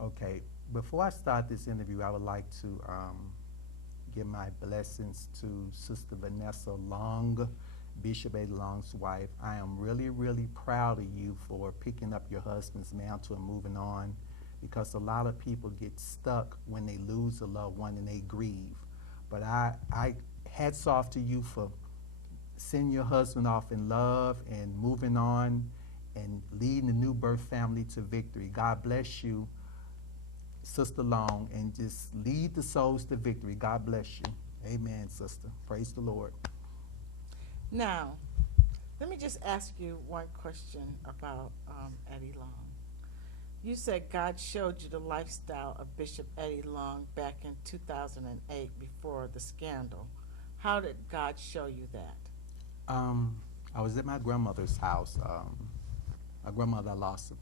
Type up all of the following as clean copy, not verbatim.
Okay, before I start this interview, I would like to give my blessings to Sister Vanessa Long, Bishop Eddie Long's wife. I am really, really proud of you for picking up your husband's mantle and moving on, because a lot of people get stuck when they lose a loved one and they grieve. But I hats off to you for sending your husband off in love and moving on and leading the new birth family to victory. God bless you, Sister Long, and just lead the souls to victory. God bless you. Amen, sister. Praise the Lord. Now, let me just ask you one question about Eddie Long. You said God showed you the lifestyle of Bishop Eddie Long back in 2008 before the scandal. How did God show you that? I was at my grandmother's house. My grandmother I lost at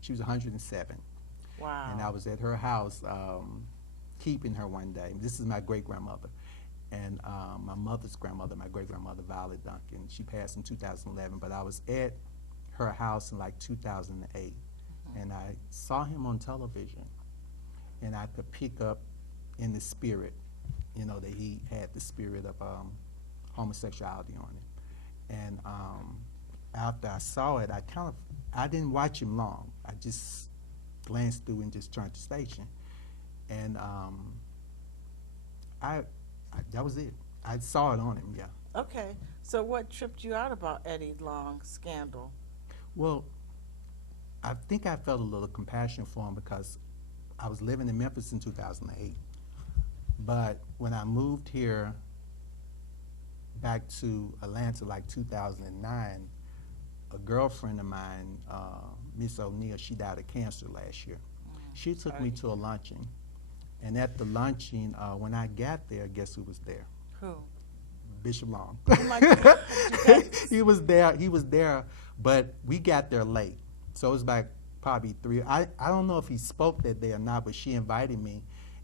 she was 107. Wow. And I was at her house keeping her one day. This is my great-grandmother. And my mother's grandmother, my great-grandmother, Violet Duncan, she passed in 2011. But I was at her house in like 2008. And I saw him on television. And I could pick up in the spirit, that he had the spirit of homosexuality on him. And after I saw it, I didn't watch him long. I just glanced through and just turned the station. And that was it. I saw it on him, yeah. Okay, so what tripped you out about Eddie Long's scandal? Well, I think I felt a little compassion for him because I was living in Memphis in 2008. But when I moved here back to Atlanta like 2009, a girlfriend of mine, Miss O'Neill, she died of cancer last year. She took me to a luncheon. And at the luncheon, when I got there, guess who was there? Who? Bishop Long. Oh my God. He was there, but we got there late. So it was like probably 3. I don't know if he spoke that day or not, but she invited me.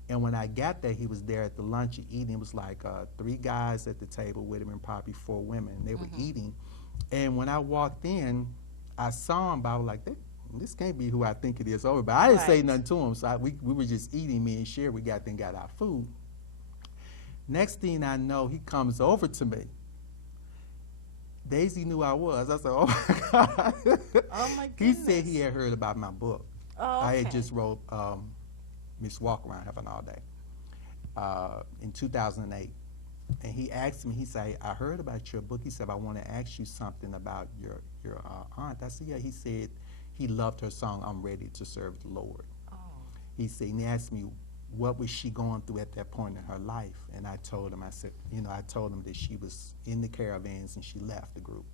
And when I got there, he was there at the lunch eating. It was like 3 guys at the table with him and probably 4 women. They were eating. And when I walked in, I saw him, but I was like, this can't be who I think it is over. But I didn't say nothing to him, so we were just eating. Me and Sherry, we got our food. Next thing I know, he comes over to me. Daisy knew I was. I said, oh my God. Oh my goodness. He said he had heard about my book. Oh, okay. I had just wrote Miss Walk Around Heaven All Day in 2008. And he asked me, he said, I heard about your book. He said, I want to ask you something about your aunt. I said, yeah. He said he loved her song, I'm Ready to Serve the Lord. Oh. He said, and he asked me, what was she going through at that point in her life? And I told him, I told him that she was in the caravans and she left the group.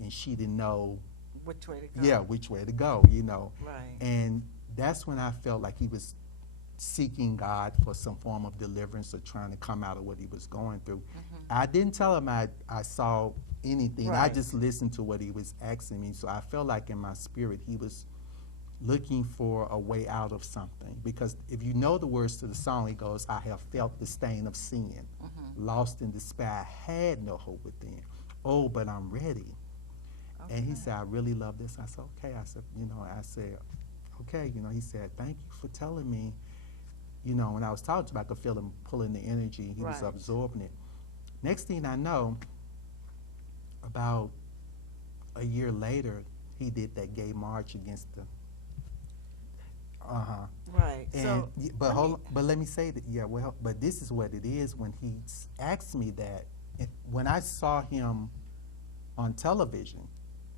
And she didn't know which way to go. Yeah, which way to go, Right. And that's when I felt like he was seeking God for some form of deliverance or trying to come out of what he was going through. I didn't tell him I saw anything. I Right. just listened to what he was asking me. So I felt like in my spirit he was looking for a way out of something. Because if you know the words to the song, he goes, I have felt the stain of sin, lost in despair. I had no hope within. Oh, but I'm ready. Okay. And he said, I really love this. I said, okay. I said, okay. He said, thank you for telling me. When I was talking to him, I could feel him pulling the energy. He was Right. absorbing it. Next thing I know, about a year later, he did that gay march against the. Right. And So, but let me say that. Yeah. Well, but this is what it is. When he asked me that, when I saw him on television,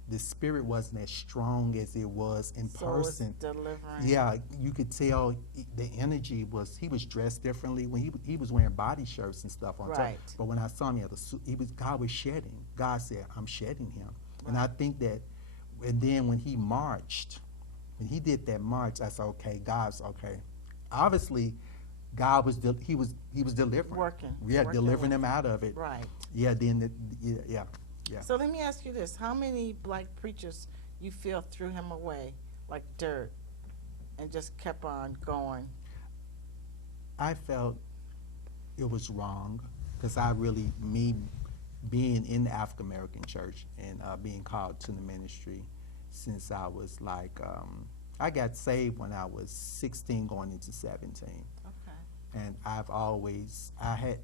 the spirit wasn't as strong as it was in so person. it's delivering. Yeah, you could tell the energy was. He was dressed differently. When he was wearing body shirts and stuff on top. Right. But when I saw him, he had a suit. God was shedding. God said, "I'm shedding him." And I Right. think that, and then when he marched, when he did that march, I said, "Okay, God's okay." Obviously, God was he was delivering. Working. Yeah, Working delivering with him out of it. Right. Yeah. Then yeah. So let me ask you this. How many black preachers you feel threw him away like dirt and just kept on going? I felt it was wrong because me being in the African American church and being called to the ministry since I was like I got saved when I was 16 going into 17. Okay. And I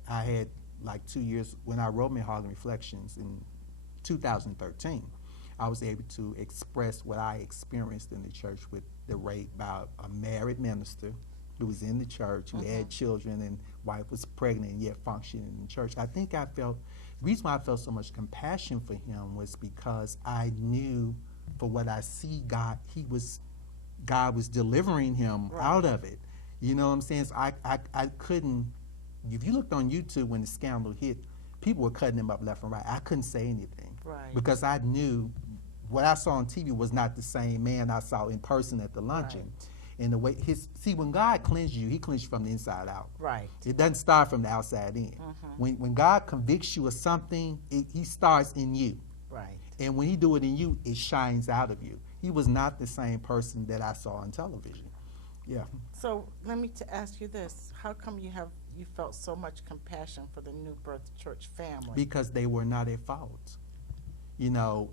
had like 2 years when I wrote Malehogany Reflections in 2013. I was able to express what I experienced in the church with the rape by a married minister who was in the church, who had children, and wife was pregnant and yet functioning in the church. The reason why I felt so much compassion for him was because I knew for what I see God was delivering him out of it. You know what I'm saying? So I couldn't, if you looked on YouTube when the scandal hit, people were cutting him up left and right. I couldn't say anything. Right. Because I knew what I saw on TV was not the same man I saw in person at the luncheon. Right. And the way when God cleanses you, he cleanses you from the inside out. Right. It doesn't start from the outside in. When God convicts you of something, he starts in you. Right. And when he do it in you, it shines out of you. He was not the same person that I saw on television. Yeah. So let me ask you this: how come you felt so much compassion for the New Birth Church family? Because they were not at fault. You know,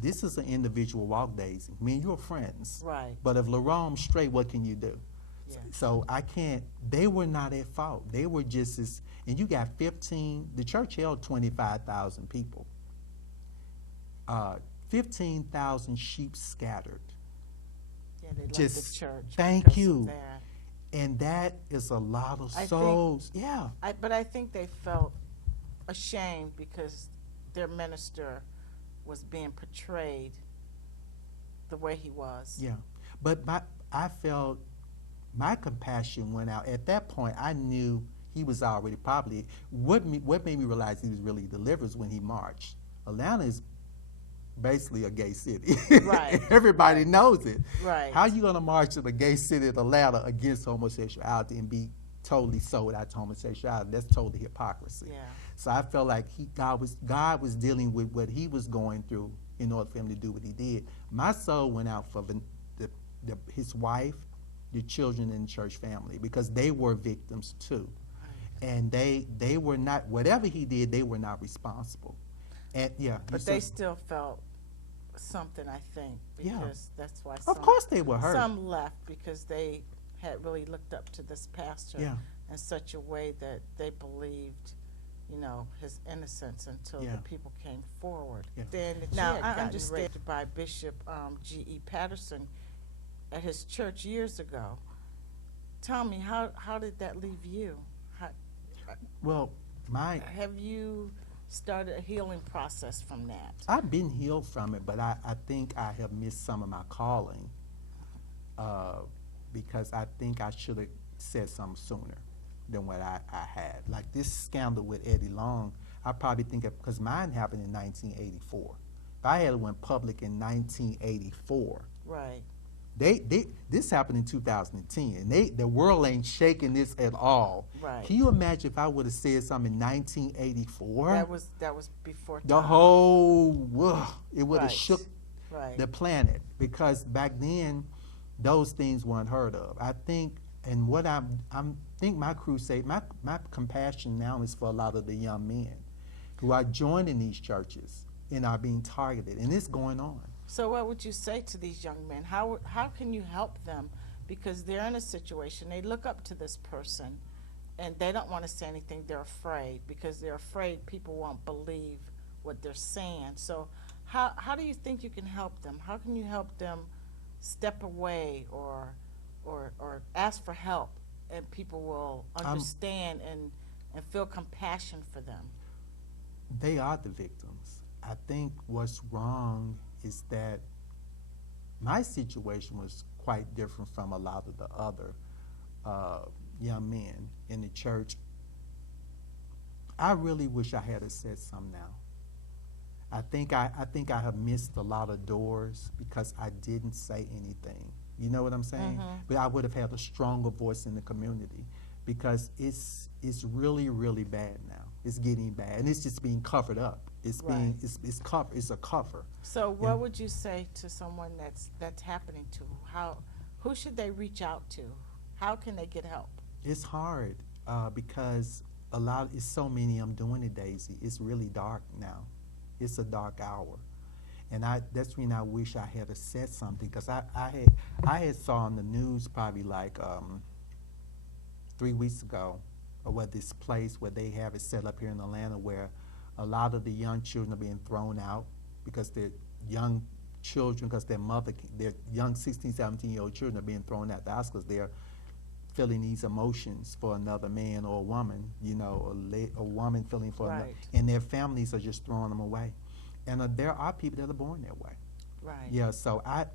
this is an individual walk, Daisy. Me and you are friends. Right. But if Lerone's straight, what can you do? Yeah. So I can't, they were not at fault. They were just as, and you got 15, the church held 25,000 people. 15,000 sheep scattered. Yeah, they left Just the church. thank because you. of that. And that is a lot of I think- souls. Yeah. But I think they felt ashamed because their minister was being portrayed the way he was. Yeah. But I felt my compassion went out. At that point, I knew he was already probably, what made me realize he was really delivered when he marched. Atlanta is basically a gay city. Right. Everybody knows it. Right. How you gonna march in a gay city of Atlanta against homosexuality and be totally sold out to homosexuality? That's totally hypocrisy. Yeah. So I felt like God was dealing with what he was going through in order for him to do what he did. My soul went out for his wife, the children, and the church family, because they were victims too. Right. And they were not, whatever he did, they were not responsible. And yeah. But they still felt something, I think, Yeah. because that's why Of course they were hurt. some left because they had really looked up to this pastor Yeah. in such a way that they believed, you know, his innocence until Yeah. the people came forward. Yeah. Then Now, I understand by Bishop G.E. Patterson at his church years ago. Tell me, how did that leave you? Well, Have you started a healing process from that? I've been healed from it, but I think I have missed some of my calling because I think I should have said something sooner than what I had. Like this scandal with Eddie Long, I probably think because mine happened in 1984. If I had went public in 1984, Right. this happened in 2010, and the world ain't shaking this at all. Right. Can you imagine if I would have said something in 1984? That was before The time. whole, it would have Right. shook Right. the planet, because back then those things weren't heard of. I think, and what I think my crusade, my compassion now is for a lot of the young men who are joining these churches and are being targeted, and it's going on. So what would you say to these young men? How can you help them? Because they're in a situation, they look up to this person, and they don't want to say anything. They're afraid because they're afraid people won't believe what they're saying. So how do you think you can help them? How can you help them step away or ask for help, and people will understand and feel compassion for them? They are the victims. I think what's wrong is that my situation was quite different from a lot of the other young men in the church. I really wish I had said something now. I think I have missed a lot of doors because I didn't say anything. You know what I'm saying? Mm-hmm. But I would have had a stronger voice in the community, because it's really, really bad now. It's getting bad, and it's just being covered up. It's being it's a cover. So what would you say to someone that's happening to? Who should they reach out to? How can they get help? It's hard because it's so many I'm doing it, Daisy. It's really dark now. It's a dark hour. And that's when I wish I had said something, because I had saw on the news probably like 3 weeks ago, or what, this place where they have it set up here in Atlanta, where a lot of the young children are being thrown out because they're young children, because their young 16, 17-year-old children are being thrown out the house because they're feeling these emotions for another man or a woman, a woman feeling for another, Right. and their families are just throwing them away. And there are people that are born that way. Right. Yeah, so I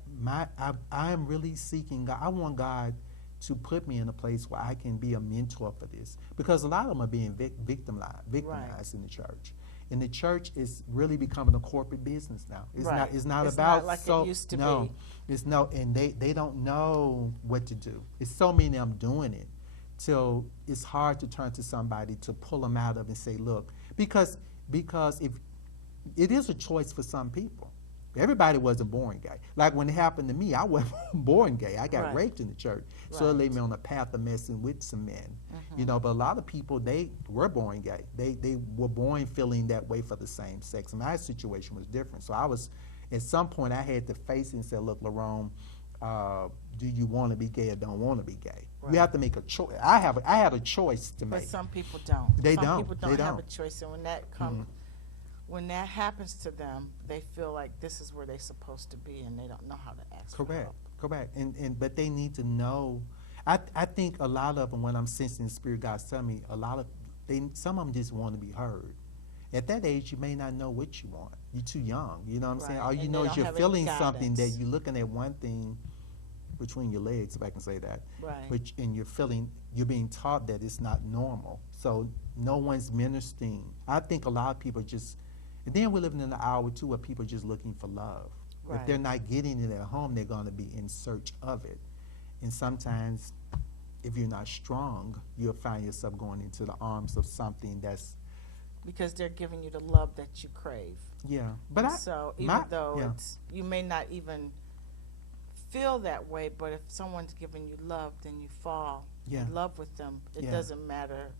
am really seeking God. I want God to put me in a place where I can be a mentor for this, because a lot of them are being victimized in the church. And the church is really becoming a corporate business now. It's Right. not. It's not It's about not like so. it used to no, be. it's no. And they don't know what to do. It's so many of them doing it, till it's hard to turn to somebody to pull them out of and say, look, because if it is a choice for some people. Everybody wasn't born gay. Like when it happened to me, I wasn't born gay. I got Right. raped in the church. So it Right. laid me on a path of messing with some men. Mhm. But a lot of people, they were born gay. They were born feeling that way for the same sex. My situation was different. So at some point, I had to face it and say, look, Lerone, do you want to be gay or don't want to be gay? Right. You have to make a choice. I had a choice to But make. some people don't. They some don't. people They don't have a don't. choice, and when that happens to them, they feel like this is where they're supposed to be, and they don't know how to ask for Correct, help. correct. But they need to know. I think a lot of them, when I'm sensing the Spirit God's telling me, some of them just want to be heard. At that age, you may not know what you want. You're too young. You know what I'm saying? Right, All you and know they is don't you're have any feeling something that guidance. you're looking at one thing between your legs, if I can say that. Right. And you're being taught that it's not normal. So no one's ministering. I think a lot of people just, and then we're living in an hour too where people are just looking for love. If they're Right. not getting it at home, they're going to be in search of it. And sometimes, if you're not strong, you'll find yourself going into the arms of something that's, Because they're giving you the love that you crave. yeah. But So even though you may not even feel that way, but if someone's giving you love, then you fall Yeah. in love with them. It Yeah. doesn't matter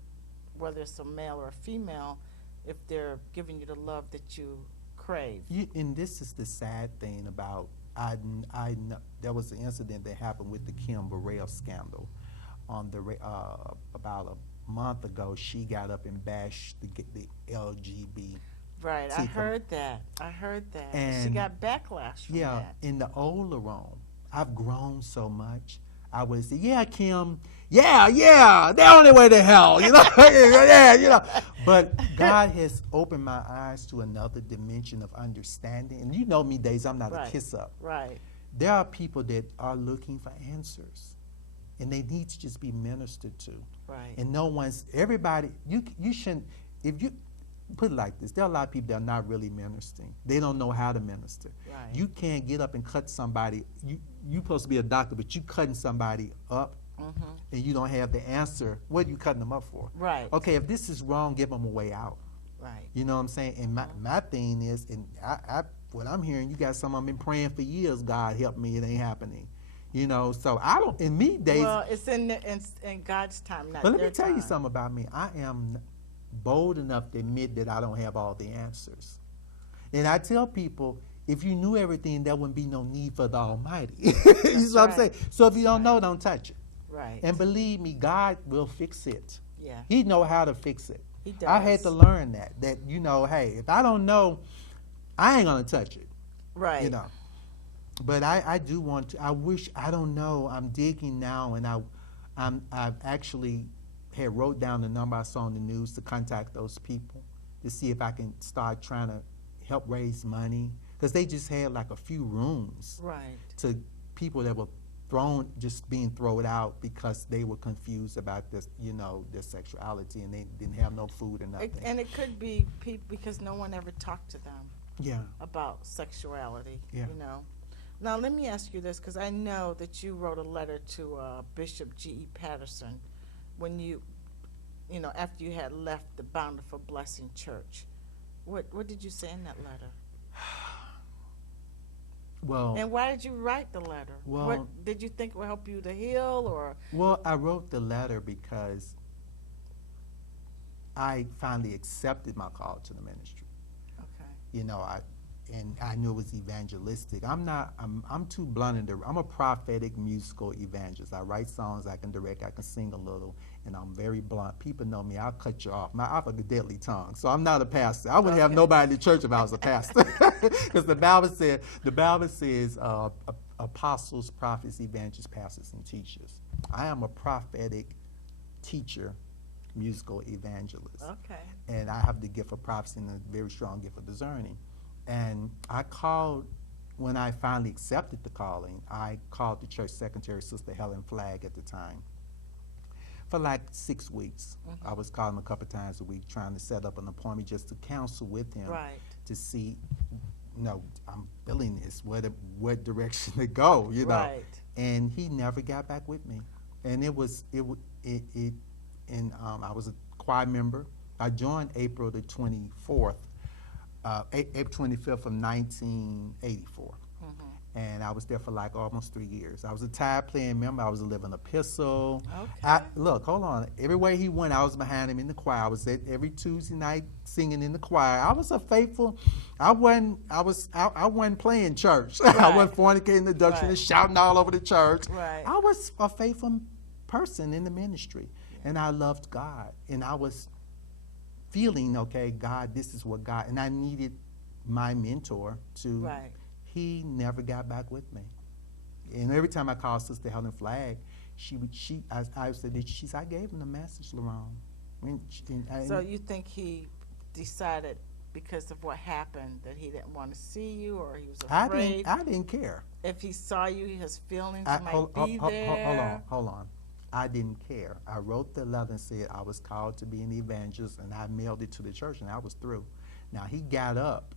whether it's a male or a female, if they're giving you the love that you crave. And this is the sad thing about, I know, there was an incident that happened with the Kim Burrell scandal on about a month ago. She got up and bashed the LGBT. Right, I heard that. She And- got backlash from Yeah, that. in the old Lerone, I've grown so much. I would say, yeah, Kim, yeah, the only way to hell, yeah. But God has opened my eyes to another dimension of understanding. And you know me, Daisy, I'm not Right. a kiss up. Right, There are people that are looking for answers, and they need to just be ministered to. right. And everybody, you shouldn't, if you, put it like this, there are a lot of people that are not really ministering. They don't know how to minister. Right. You can't get up and cut somebody, you're supposed to be a doctor, but you cutting somebody up, Mhm. and you don't have the answer. What are you cutting them up for? Right. Okay, if this is wrong, give them a way out. Right. You know what I'm saying? And my thing is, and what I'm hearing, you got some, I've been praying for years, God help me, it ain't happening. So I don't, in me days, Well, it's in God's time, not but let their me tell you time. something about me. I am bold enough to admit that I don't have all the answers. And I tell people, if you knew everything, there wouldn't be no need for the Almighty. You see what I'm saying? right. So if you don't know, don't touch it. Right. And believe me, God will fix it. Yeah. He know how to fix it. He does. I had to learn that hey, if I don't know, I ain't gonna touch it. Right. But I do want to. I don't know. I'm digging now, and I've actually had wrote down the number I saw on the news to contact those people to see if I can start trying to help raise money, because they just had like a few rooms Right. to people that were just being thrown out because they were confused about this, their sexuality, and they didn't have no food or nothing. And it could be because no one ever talked to them Yeah. about sexuality. Yeah. Now let me ask you this, because I know that you wrote a letter to Bishop G.E. Patterson when after you had left the Bountiful Blessing Church. What did you say in that letter? Well, And why did you write the letter? Well- What did you think would help you to heal, or? I wrote the letter because I finally accepted my call to the ministry. Okay. and I knew it was evangelistic. I'm too blunt. I'm a prophetic musical evangelist. I write songs, I can direct, I can sing a little, and I'm very blunt. People know me, I'll cut you off. I have a deadly tongue, so I'm not a pastor. I wouldn't have nobody in the church if I was a pastor. Because the Bible says apostles, prophets, evangelists, pastors, and teachers. I am a prophetic teacher, musical evangelist. Okay. And I have the gift of prophecy and a very strong gift of discerning. And I called, when I finally accepted the calling, I called the church secretary, Sister Helen Flagg at the time, for like 6 weeks. Mm-hmm. I was calling him a couple times a week, trying to set up an appointment just to counsel with him, Right. to see, I'm feeling this, what direction to go, Right. And he never got back with me. And I was a choir member. I joined April the 24th, April 25th of 1984. Mm-hmm. And I was there for like almost 3 years. I was a tide playing member. I was a living epistle. Okay. Look, hold on. Everywhere he went, I was behind him in the choir. I was at every Tuesday night singing in the choir. I was a faithful. I wasn't playing church. Right. I wasn't fornicating the doctrine and shouting all over the church. Right. I was a faithful person in the ministry, and I loved God, and I was feeling, okay, God, this is what God, and I needed my mentor to. Right. He never got back with me, and every time I called Sister Helen Flagg, I said, I gave him the message, Lerone. So you think he decided because of what happened that he didn't want to see you, or he was afraid? I didn't care. If he saw you, his feelings might be there. Hold on. I didn't care. I wrote the letter and said I was called to be an evangelist, and I mailed it to the church, and I was through. Now, he got up.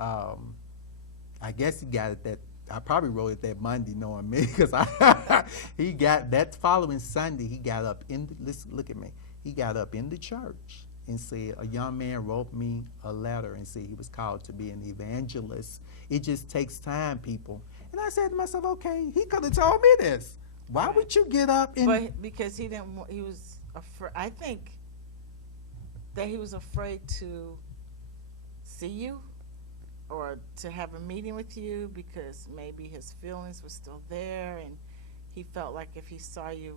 I guess he got it that, I probably wrote it that Monday knowing me, because he got, that following Sunday, he got up listen, look at me. He got up in the church and said, a young man wrote me a letter and said he was called to be an evangelist. It just takes time, people. And I said to myself, okay, he could have told me this. Why would you get up and... But because he was afraid, I think that he was afraid to see you or to have a meeting with you, because maybe his feelings were still there, and he felt like if he saw you,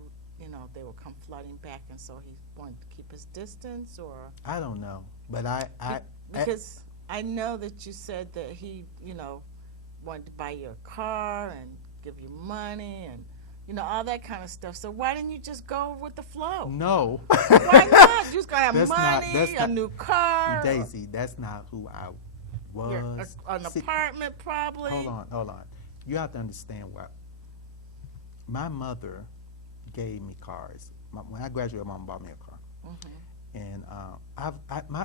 they would come flooding back, and so he wanted to keep his distance, or... I don't know, but because I know that you said that he, wanted to buy you a car and give you money and, all that kind of stuff. So why didn't you just go with the flow? No. Why not? You just gonna have money, a new car. Daisy, that's not who I was. An apartment, probably. Hold on. You have to understand what my mother gave me cars. When I graduated, my mom bought me a car. Mm-hmm. And I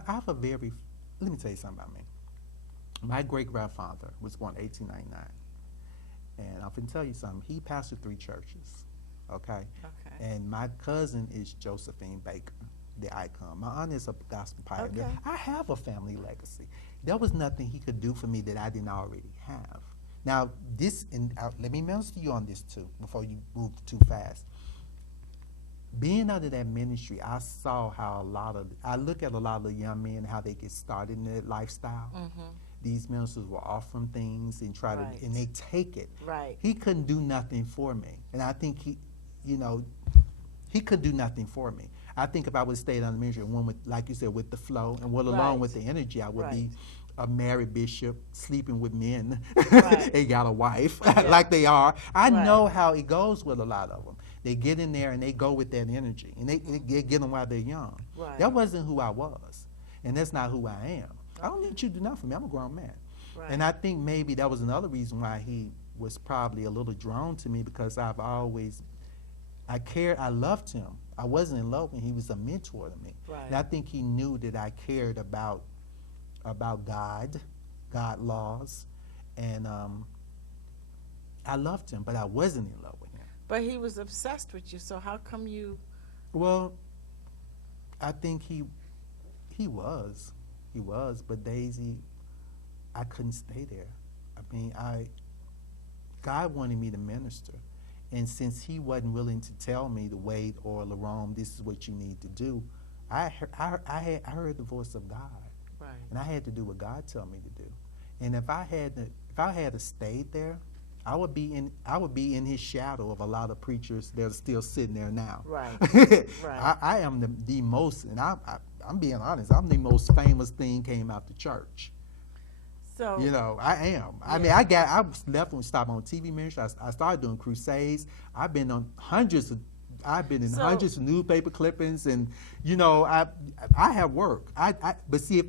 have a very, let me tell you something about me. My great-grandfather was born in 1899. And I'm going to tell you something. He pastored 3 churches, okay? And my cousin is Josephine Baker, the icon. My aunt is a gospel pioneer. Okay. I have a family legacy. There was nothing he could do for me that I didn't already have. Now, let me minister to you on this too, before you move too fast. Being under that ministry, I saw how I look at a lot of the young men, how they get started in their lifestyle. Mm-hmm. These ministers will offer them things and and they take it. Right. He couldn't do nothing for me. And I think he could do nothing for me. I think if I would have stayed under ministry and went with, like you said, with the flow and went along with the energy, I would be a married bishop sleeping with men. They got a wife like they are. I know how it goes with a lot of them. They get in there and they go with that energy, and they get them while they're young. Right. That wasn't who I was, and that's not who I am. I don't need you to do nothing for me. I'm a grown man. Right. And I think maybe that was another reason why he was probably a little drawn to me, because I loved him. I wasn't in love with him. He was a mentor to me. Right. And I think he knew that I cared about God laws, and I loved him, but I wasn't in love with him. But he was obsessed with you, so how come you... Well, I think he was. He was, but Daisy, I couldn't stay there. I mean, God wanted me to minister. And since he wasn't willing to tell me to wait, or Lerone, this is what you need to do, I heard the voice of God. Right. And I had to do what God told me to do. And if I had stayed there, I would be in his shadow of a lot of preachers that are still sitting there now. Right. I am the most, and I'm being honest, I'm the most famous thing came out the church. So You know, I am. I mean, I was left and stopped on TV ministry. I started doing crusades. I've been in hundreds of newspaper clippings, and you know, I have work. But see, if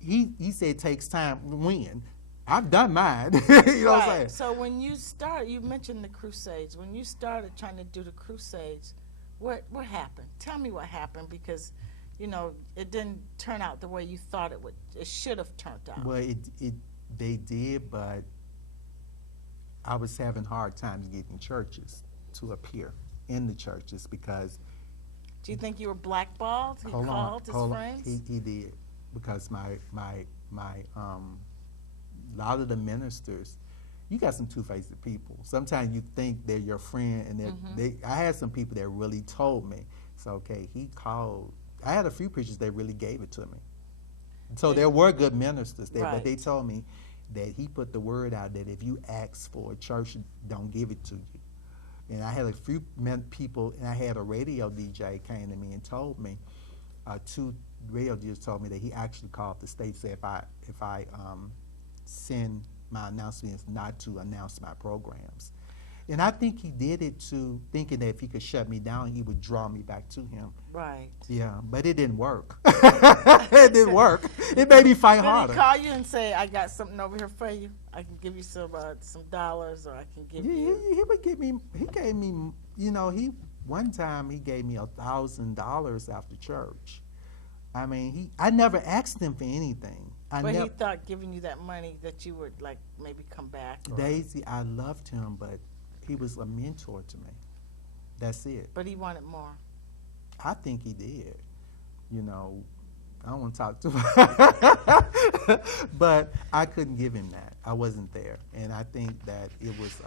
he said it takes time. When I've done mine, you know what I'm saying? So when you start, you mentioned the crusades. When you started trying to do the crusades, what happened? Tell me what happened, because you know it didn't turn out the way you thought it would. It should have turned out. Well, they did, but I was having hard times getting churches to appear in the churches because. Do you think you were blackballed? He called his friends? He did, because my a lot of the ministers, you got some two-faced people. Sometimes you think they're your friend, and I had some people that really told me, so okay, he called. I had a few preachers that really gave it to me. So there were good ministers there, but they told me that he put the word out that if you ask for a church, don't give it to you. And I had a few people, and I had a radio DJ came to me and told me, two radio DJs told me that he actually called the state, said if I send my announcements not to announce my programs. And I think he did it thinking that if he could shut me down, he would draw me back to him. Right. Yeah, but it didn't work. It didn't work. It made me fight harder. Did he call you and say, I got something over here for you? I can give you some dollars, or I can give you... He would give me, he gave me, you know, one time he gave me $1,000 after church. I mean, I never asked him for anything. But he thought giving you that money that you would, like, maybe come back? Daisy, I loved him, but he was a mentor to me. That's it. But he wanted more. I think he did. You know, I don't want to talk too much. But I couldn't give him that. I wasn't there. And I think that it was,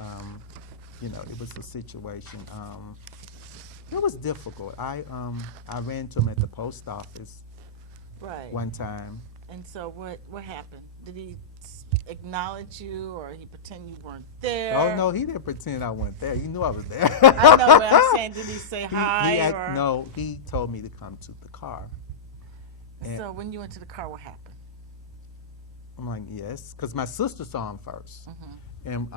you know, it was a situation. It was difficult. I ran into him at the post office one time. And so what happened? Did he acknowledge you, or he pretend you weren't there? Oh, no, he didn't pretend I wasn't there. He knew I was there. I know, but I'm saying, did he say hi? No, he told me to come to the car. And so when you went to the car, what happened? I'm like, yes, because my sister saw him first. And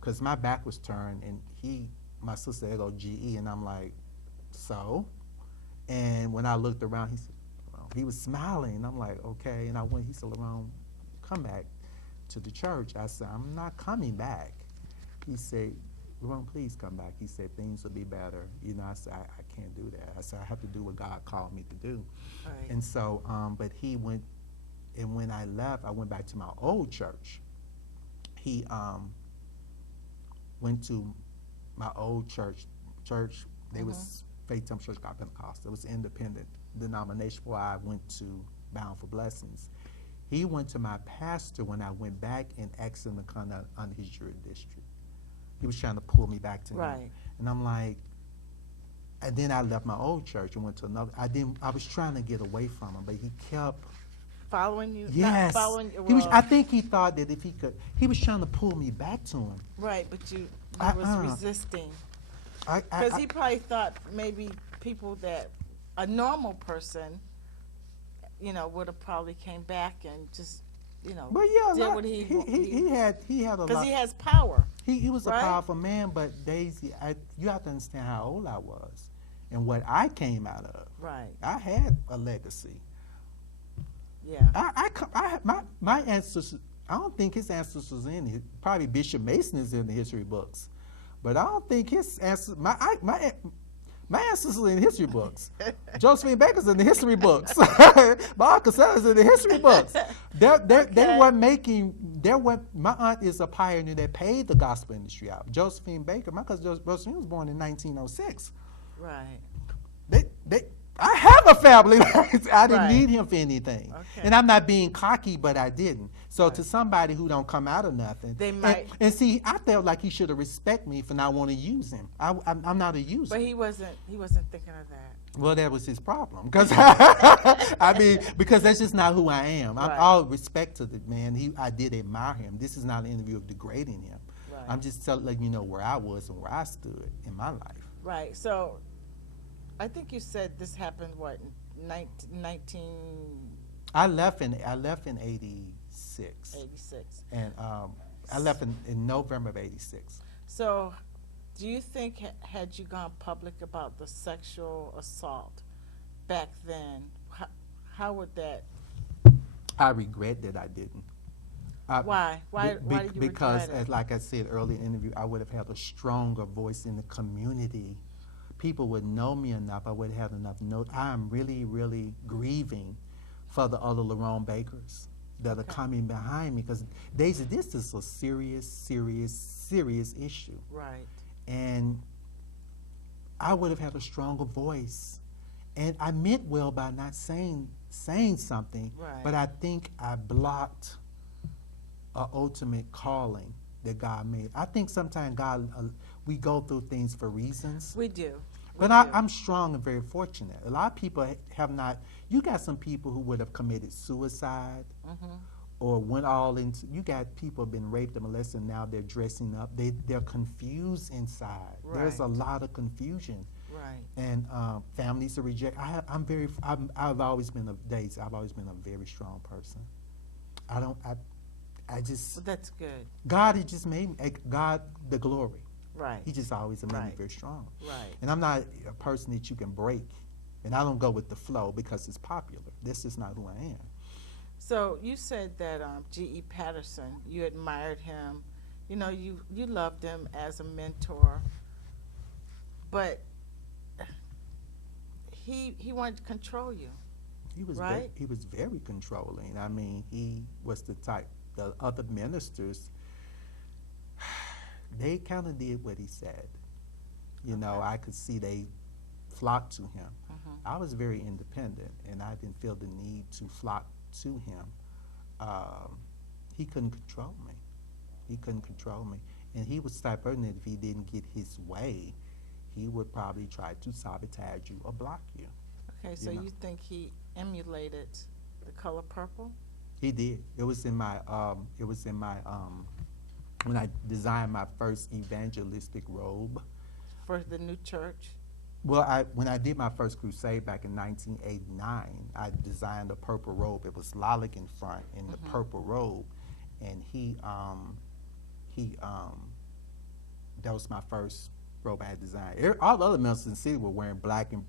because my back was turned, and my sister said, go GE, and I'm like, so? And when I looked around, he was smiling, and I'm like, okay. And he said, Lerone, come back to the church. I said, I'm not coming back. He said, Lerone, please come back. He said, things will be better. You know, I said, I can't do that. I said, I have to do what God called me to do. Right. And so, but he went, and when I left, I went back to my old church. He went to my old church. They was Faith Temple Church God Pentecost. It was independent denomination where I went to Bountiful Blessings. He went to my pastor when I went back and asked him to come under his jurisdiction. He was trying to pull me back to him. And I'm like, and then I left my old church and went to another. I was trying to get away from him, but he kept following you. Yes. Not following you. Well, I think he thought that if he could, he was trying to pull me back to him. Right, but you was resisting. Because he probably thought maybe people that a normal person, you know, would have probably came back and just, you know, did what he had a lot. Because he has power. He was a powerful man, but Daisy, you have to understand how old I was and what I came out of. Right. I had a legacy. Yeah. My ancestors, I don't think his ancestors in it. Probably Bishop Mason is in the history books, but I don't think his ancestors, my ancestors are in the history books. Josephine Baker's in the history books. My Uncle Sal's in the history books. They weren't making, my aunt is a pioneer that paid the gospel industry out. Josephine Baker, my cousin Josephine was born in 1906. Right. I have a family. I didn't Right. need him for anything. Okay. And I'm not being cocky, but I didn't. So Right. to somebody who don't come out of nothing, They might- and see, I felt like he should have respect me for not wanting to use him. I'm not a user. But he wasn't thinking of that. Well, that was his problem, because I mean, because that's just not who I am. I'm Right. all respect to the man. I did admire him. This is not an interview of degrading him. Right. I'm just letting you know where I was and where I stood in my life. Right. So, I think you said this happened what 1986, I left in '86, and I left in November of '86. So, do you think had you gone public about the sexual assault back then, how would that? I regret that I didn't. Why? Why did you Because, regret it? like I said earlier in the interview, I would have had a stronger voice in the community. People would know me enough. I would have had enough note. I am really, really grieving for the other Lerone bakers that are coming behind me, because this is a serious, serious, serious issue. Right. And I would have had a stronger voice. And I meant well by not saying something, Right. but I think I blocked an ultimate calling that God made. I think sometimes we go through things for reasons. We do. But I'm strong and very fortunate. A lot of people have not. You got some people who would have committed suicide or went all into. You got people who have been raped and molested, and now they're dressing up. They're confused inside. There's a Right. lot of confusion. Right. And families are reject. I've always been I've always been a very strong person. I just, Well, that's good. God has just made me, God, the glory. Right. He just always made me Right. very strong. Right. And I'm not a person that you can break. And I don't go with the flow because it's popular. This is not who I am. So you said that G.E. Patterson, you admired him. You know, you loved him as a mentor. But he wanted to control you. He was Right. he was very controlling. I mean, he was the type. The other ministers, they kind of did what he said. You know, Okay. I could see they flocked to him. Mhm. I was very independent, and I didn't feel the need to flock to him. He couldn't control me. He couldn't control me. And he was the type of person that if he didn't get his way, he would probably try to sabotage you or block you. Okay, so know. you think he emulated the color purple? He did. It was in my when I designed my first evangelistic robe. For the new church? Well, when I did my first crusade back in 1989, I designed a purple robe. It was lilac in front in the purple robe, and that was my first robe I had designed. All the other ministers in the city were wearing black and,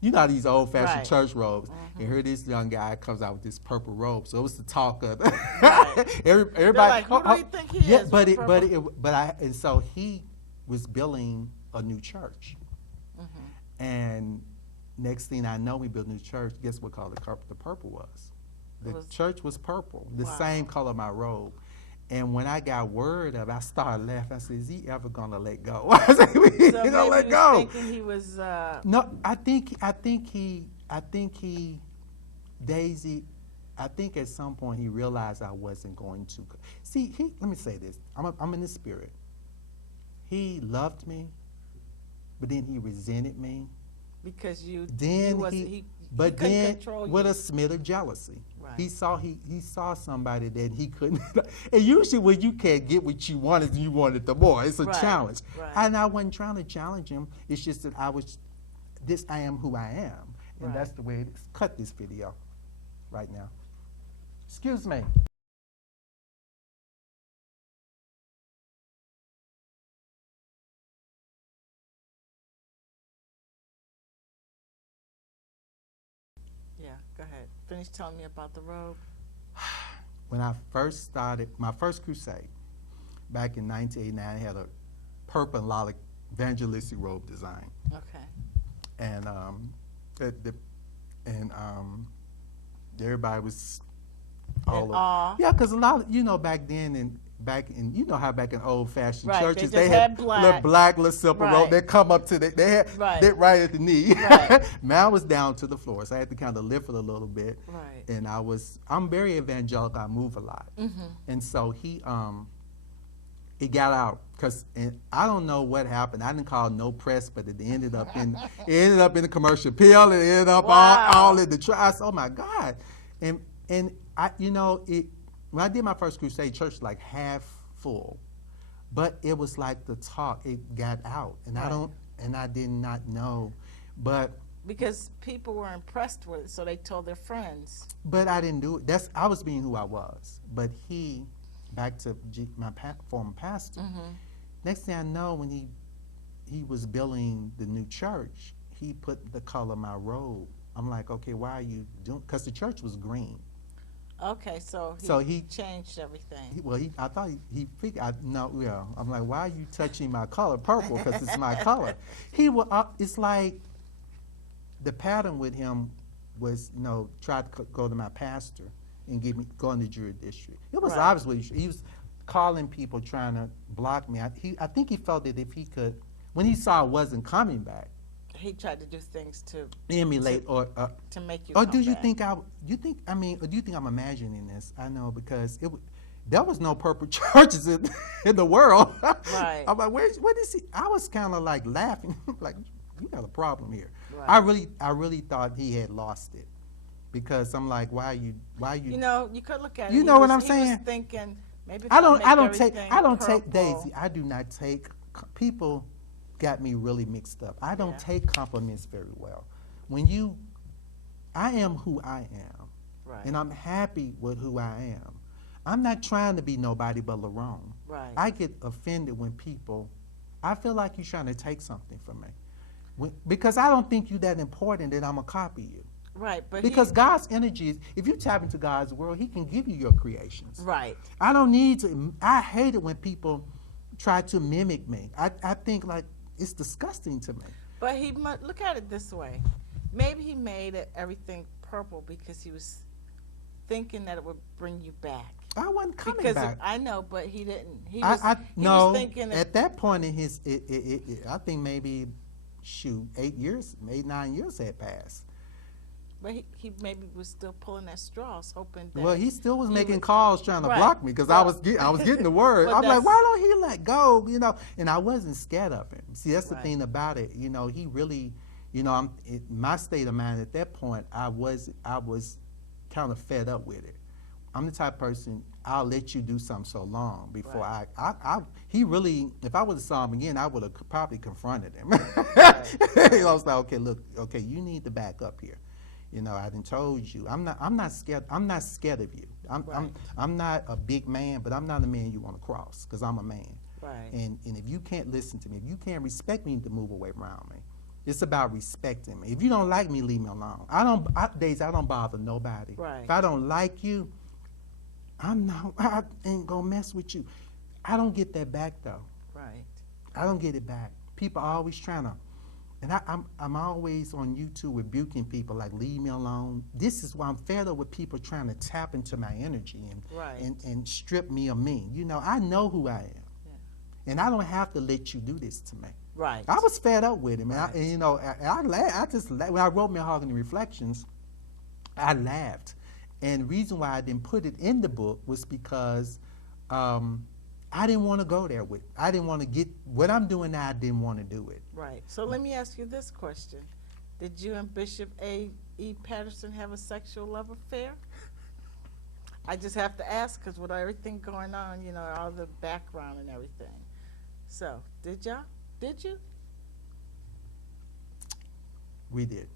you know, these old-fashioned Right. church robes. And here this young guy comes out with this purple robe. So it was the talk of Right. everybody. like, who do you think he yeah, is but with and so he was building a new church. And next thing I know, we built a new church. Guess what color the purple was? The church was purple, the Wow. same color of my robe. And when I got word of it, I started laughing. I said, "Is he ever gonna let go?" I said, "He So maybe gonna let he go." was thinking he was. No, I think he, Daisy, I think at some point he realized I wasn't going to. See, let me say this. I'm in the spirit. He loved me, but then he resented me. Because Then he but couldn't then control you. with a smidge of jealousy. Right. He saw somebody that he couldn't. And usually when you can't get what you wanted, you wanted the more. It's a Right, challenge. right. And I wasn't trying to challenge him. It's just that I am who I am. And Right. that's the way it is. Cut this video right now. Excuse me. Yeah, go ahead. Finish telling me about the robe. When I first started my first crusade, back in 1989, I had a purple and lilac evangelistic robe design. Okay. And everybody was all In awe. yeah, because a lot of, back then, and back in, you know how back in old-fashioned Right, they churches, just they had had black. little simple robe. Right. They come up to they had Right. that right at the knee. Right. Mine was down to the floor, so I had to kind of lift it a little bit. Right. And I'm very evangelical. I move a lot. Mm-hmm. And so it got out because I don't know what happened. I didn't call no press, but it ended up in the commercial appeal. It ended up Wow. all in the trials. Oh my God! And I when I did my first crusade, church was like half full, but it was like the talk. It got out, and Right. I did not know, but Because people were impressed with it, so they told their friends. I didn't do it. I was being who I was. But back to my former pastor. Mm-hmm. Next thing I know, when he was building the new church, he put the color of my robe. I'm like, okay, why are you doing? Because the church was green. Okay, so he changed everything. I thought he figured. I'm like, why are you touching my color, purple? Because it's my color. It's like the pattern with him was, try to go to my pastor and go in the jury district. It was Right. obviously he was calling people trying to block me. I think he felt that if he could, when he saw I wasn't coming back, He tried to do things to emulate to make you. or come do you back. think or do you think I'm imagining this? I know because there was no purple churches in the world. Right. I'm like, what is he? I was kind of like laughing, like, you got a problem here. Right. I really thought he had lost it because I'm like, why you? You could look at it. You He know what was- I'm he saying? was thinking maybe if I don't make everything take Daisy. purple. I do not take people got me really mixed up. I don't Yeah. take compliments very well. I am who I am, Right. and I'm happy with who I am. I'm not trying to be nobody but Lerone. Right. I get offended when I feel like you're trying to take something from me. Because I don't think you're that important that I'm going to copy you. Right, but Because God's energy is, if you tap into God's world, He can give you your creations. right. I don't need to, I hate it when people try to mimic me. I think like it's disgusting to me. But look at it this way. Maybe he made everything purple because he was thinking that it would bring you back. I wasn't coming Because back. I know, but he didn't. He No, was thinking at that point in his, I think maybe, 8 years, 9 years had passed. but he maybe was still pulling at straws, hoping that. Well, he still was he making would- calls trying to Right. block me because I was getting the word. But I'm like, that's- why don't he let go? And I wasn't scared of him. See, that's the Right. thing about it. He really, my state of mind at that point, I was kind of fed up with it. I'm the type of person, I'll let you do something so long before Right. he really, if I would have saw him again, I would have probably confronted him. Right. I was like, okay, you need to back up here. I done told you. I'm not scared. I'm not scared of you. Right. I'm not a big man, but I'm not a man you want to cross because I'm a man. Right. And if you can't listen to me, if you can't respect me, you need to move away around me. It's about respecting me. If you don't like me, leave me alone. I don't bother nobody. Right. If I don't like you, I ain't gonna mess with you. I don't get that back though. Right. I don't get it back. People are always trying to, and I'm always on YouTube rebuking people like, leave me alone. This is why I'm fed up with people trying to tap into my energy Right. and strip me of me. I know who I am. Yeah. And I don't have to let you do this to me. Right. I was fed up with him. Right. And I just when I wrote Malehogany Reflections, I laughed. And the reason why I didn't put it in the book was because I didn't want to go there with. I didn't want to get what I'm doing now. I didn't want to do it. Right. So let me ask you this question: did you and Bishop A.E. Patterson have a sexual love affair? I just have to ask because with everything going on, all the background and everything. So, did y'all? Did you? We did.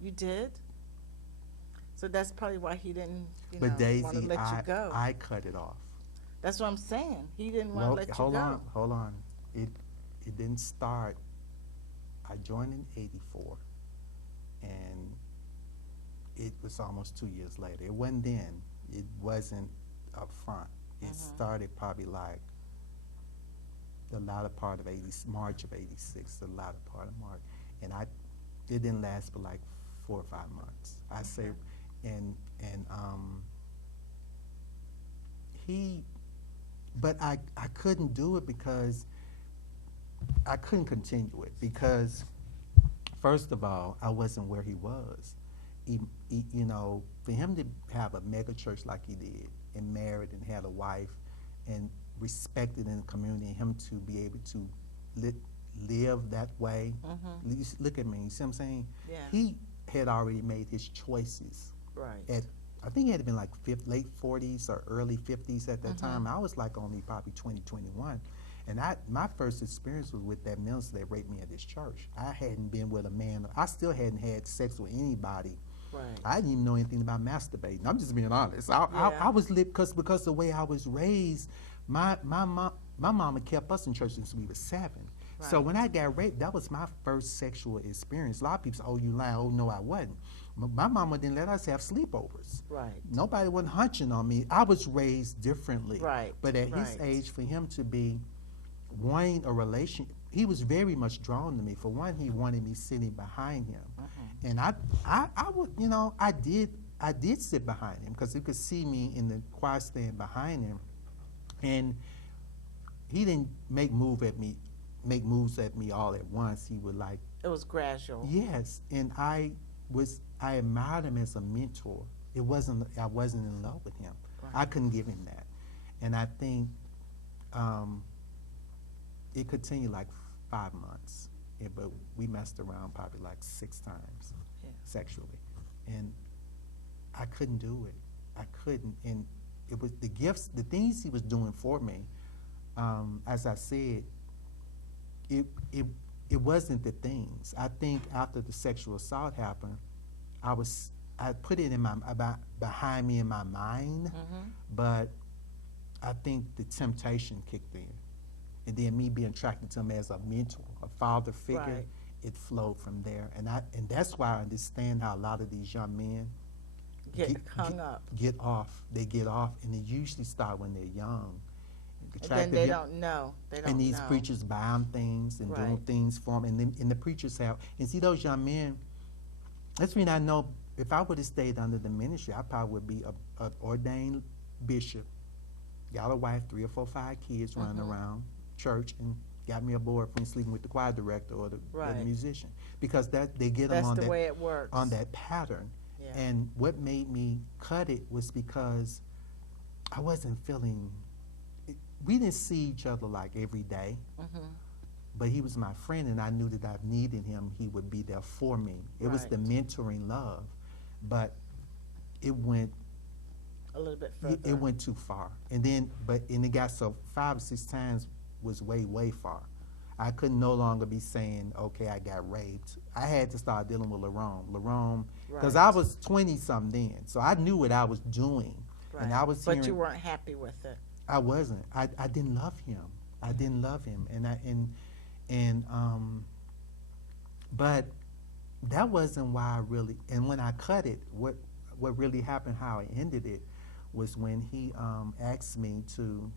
You did? So that's probably why he didn't, But want to Daisy, let you go. I cut it off. That's what I'm saying. He didn't want to let you go. Hold on. It didn't start. I joined in '84, and it was almost 2 years later. It wasn't then. It wasn't up front. It started probably like the latter part of March of '86, the latter part of March, and it didn't last but like 4 or 5 months. I say, and he, but I couldn't do it because I couldn't continue it because, first of all, I wasn't where he was. You know, for him to have a mega church like he did and married and had a wife and respected in the community, and him to be able to live that way. Look at me, you see what I'm saying? Yeah. He had already made his choices. Right. I think he had been like late 40s or early 50s at that time. I was like only probably 20, 21. And my first experience was with that minister that raped me at this church. I hadn't been with a man. I still hadn't had sex with anybody. Right. I didn't even know anything about masturbating. I'm just being honest. I was lit because the way I was raised, my mama kept us in church since we were 7. Right. So when I got raped, that was my first sexual experience. A lot of people say, "Oh, you lying." Oh, no, I wasn't. My mama didn't let us have sleepovers. Right. Nobody wasn't hunching on me. I was raised differently. Right. But at his age, for him to be wanting a relation, he was very much drawn to me. For one, he wanted me sitting behind him, and I would, you know, I did sit behind him because he could see me in the choir stand behind him, and he didn't make moves at me all at once. He would like. It was gradual. Yes, and I admired him as a mentor. I wasn't in love with him. Right. I couldn't give him that, and I think it continued like 5 months, but we messed around probably like 6 times sexually, and I couldn't do it. I couldn't, and it was the gifts, the things he was doing for me. As I said, it wasn't the things. I think after the sexual assault happened, I put it in behind me in my mind, but I think the temptation kicked in. And then me being attracted to him as a mentor, a father figure, it flowed from there. And that's why I understand how a lot of these young men get hung up. Get off. They get off, and they usually start when they're young. And then they don't know. And these preachers buy them things and do things for them. And the preachers have, and see those young men, that's when I know if I would have stayed under the ministry, I probably would be an ordained bishop, got a wife, 3 or 4, 5 kids running around church, and got me a boyfriend sleeping with the choir director or the musician, because they get them on the way it works. On that pattern. Yeah. And what made me cut it was because I wasn't feeling. We didn't see each other like every day, but he was my friend, and I knew that I needed him. He would be there for me. It was the mentoring love, but it went a little bit further. It went too far, and it got so 5 or 6 times was way far. I could no longer be saying, okay, I got raped. I had to start dealing with Lerone, because I was 20-something then, so I knew what I was doing, and I was But you weren't happy with it. I wasn't. I didn't love him. I didn't love him, but that wasn't why I really. And when I cut it, what really happened, how I ended it, was when he asked me to.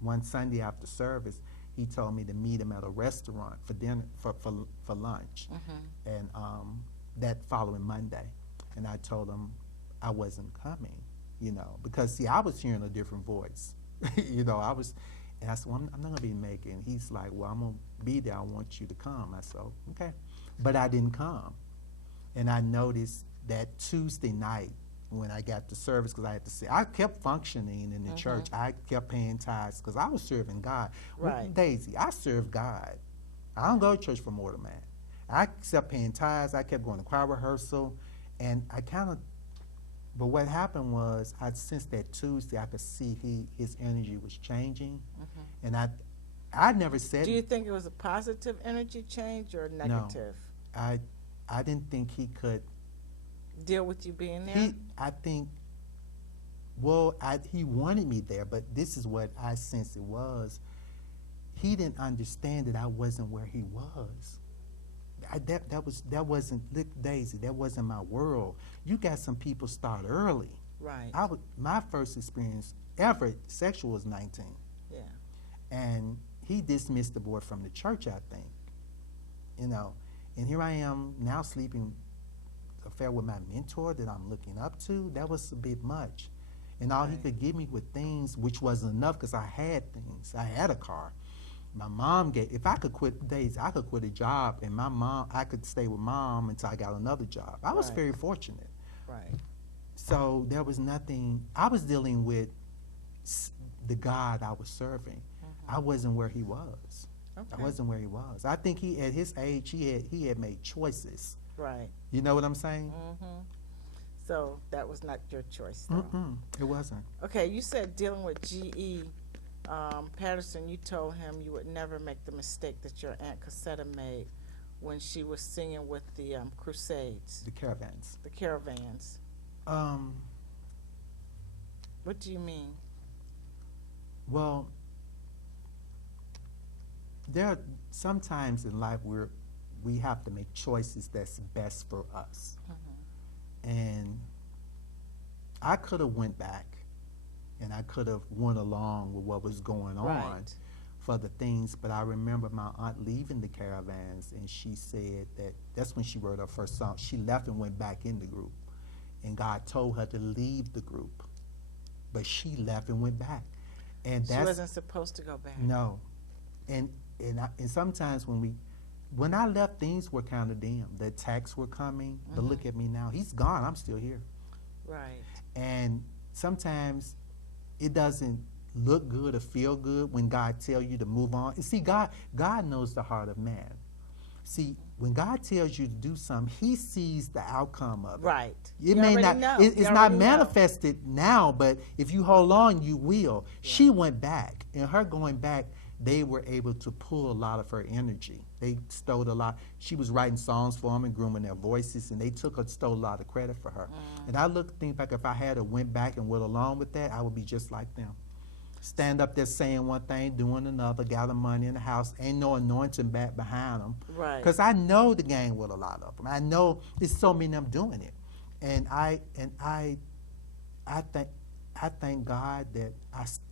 One Sunday after service, he told me to meet him at a restaurant for dinner for lunch, and that following Monday, and I told him I wasn't coming, because see, I was hearing a different voice, and I said, well, I'm not gonna be making. He's like, well, I'm gonna be there. I want you to come. I said, okay, but I didn't come, and I noticed that Tuesday night, when I got to service, because I had to say, I kept functioning in the church. I kept paying tithes because I was serving God. Right. Daisy, I serve God. I don't go to church for more than that. I kept paying tithes. I kept going to choir rehearsal, and but what happened was, I sensed that Tuesday I could see his energy was changing, and I never said. Do you think it was a positive energy change or negative? No, I didn't think he could deal with you being there? He wanted me there, but this is what I sensed it was. He didn't understand that I wasn't where he was. That wasn't, look, Daisy, that wasn't my world. You got some people start early. Right. My first experience ever sexual was 19. Yeah. And he dismissed the boy from the church, I think. And here I am now sleeping affair with my mentor that I'm looking up to. That was a bit much. And all he Right. could give me were things, which wasn't enough because I had things. I had a car. My mom gave, if I could quit days, I could quit a job, and I could stay with mom until I got another job. I was Right. very fortunate. Right. So there was nothing, I was dealing with the God I was serving. I wasn't where he was. Okay. I wasn't where he was. I think he, at his age, he had made choices. Right. You know what I'm saying? Mm-hmm. So that was not your choice, though. It wasn't. Okay, you said dealing with G.E. Patterson, you told him you would never make the mistake that your Aunt Cassetta made when she was singing with the Crusades, The caravans. the caravans. What do you mean? Well, there are sometimes in life where we have to make choices that's best for us. And I could have went back and I could have went along with what was going on Right. for the things, but I remember my aunt leaving the caravans, and she said that's when she wrote her first song. She left and went back in the group, and God told her to leave the group, but she left and went back. And She that's wasn't supposed to go back. no, and sometimes when I left, things were kind of dim. The attacks were coming, but look at me now. He's gone. I'm still here. Right. And sometimes it doesn't look good or feel good when God tells you to move on. And see, God knows the heart of man. See, when God tells you to do something, he sees the outcome of it. Right. It You may already not, know. it's You not already know. manifested now, but if you hold on, you will. Yeah. She went back, and her going back, they were able to pull a lot of her energy. They stole a lot. She was writing songs for them and grooming their voices, and they stole a lot of credit for her. And I think back, if I had went back and went along with that, I would be just like them. Stand up there saying one thing, doing another, gather money in the house, ain't no anointing back behind them. Right. Because I know the gang with a lot of them. I know there's so many of them doing it. And I thank God that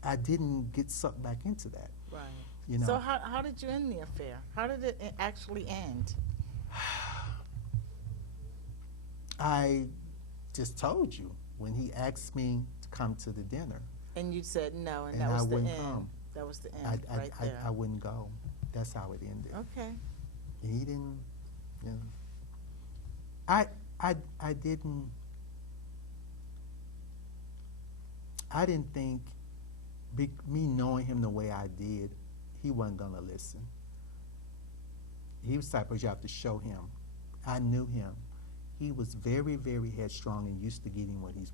I didn't get sucked back into that. Right. You know. So how did you end the affair? How did it actually end? I just told you when he asked me to come to the dinner. And you said no, and And that I was the wouldn't end. come. That was the end right there. I wouldn't go. That's how it ended. Okay. And he didn't, you know. I didn't think, me knowing him the way I did, he wasn't gonna listen. He was the type of you have to show him. I knew him. He was very, very headstrong and used to getting what he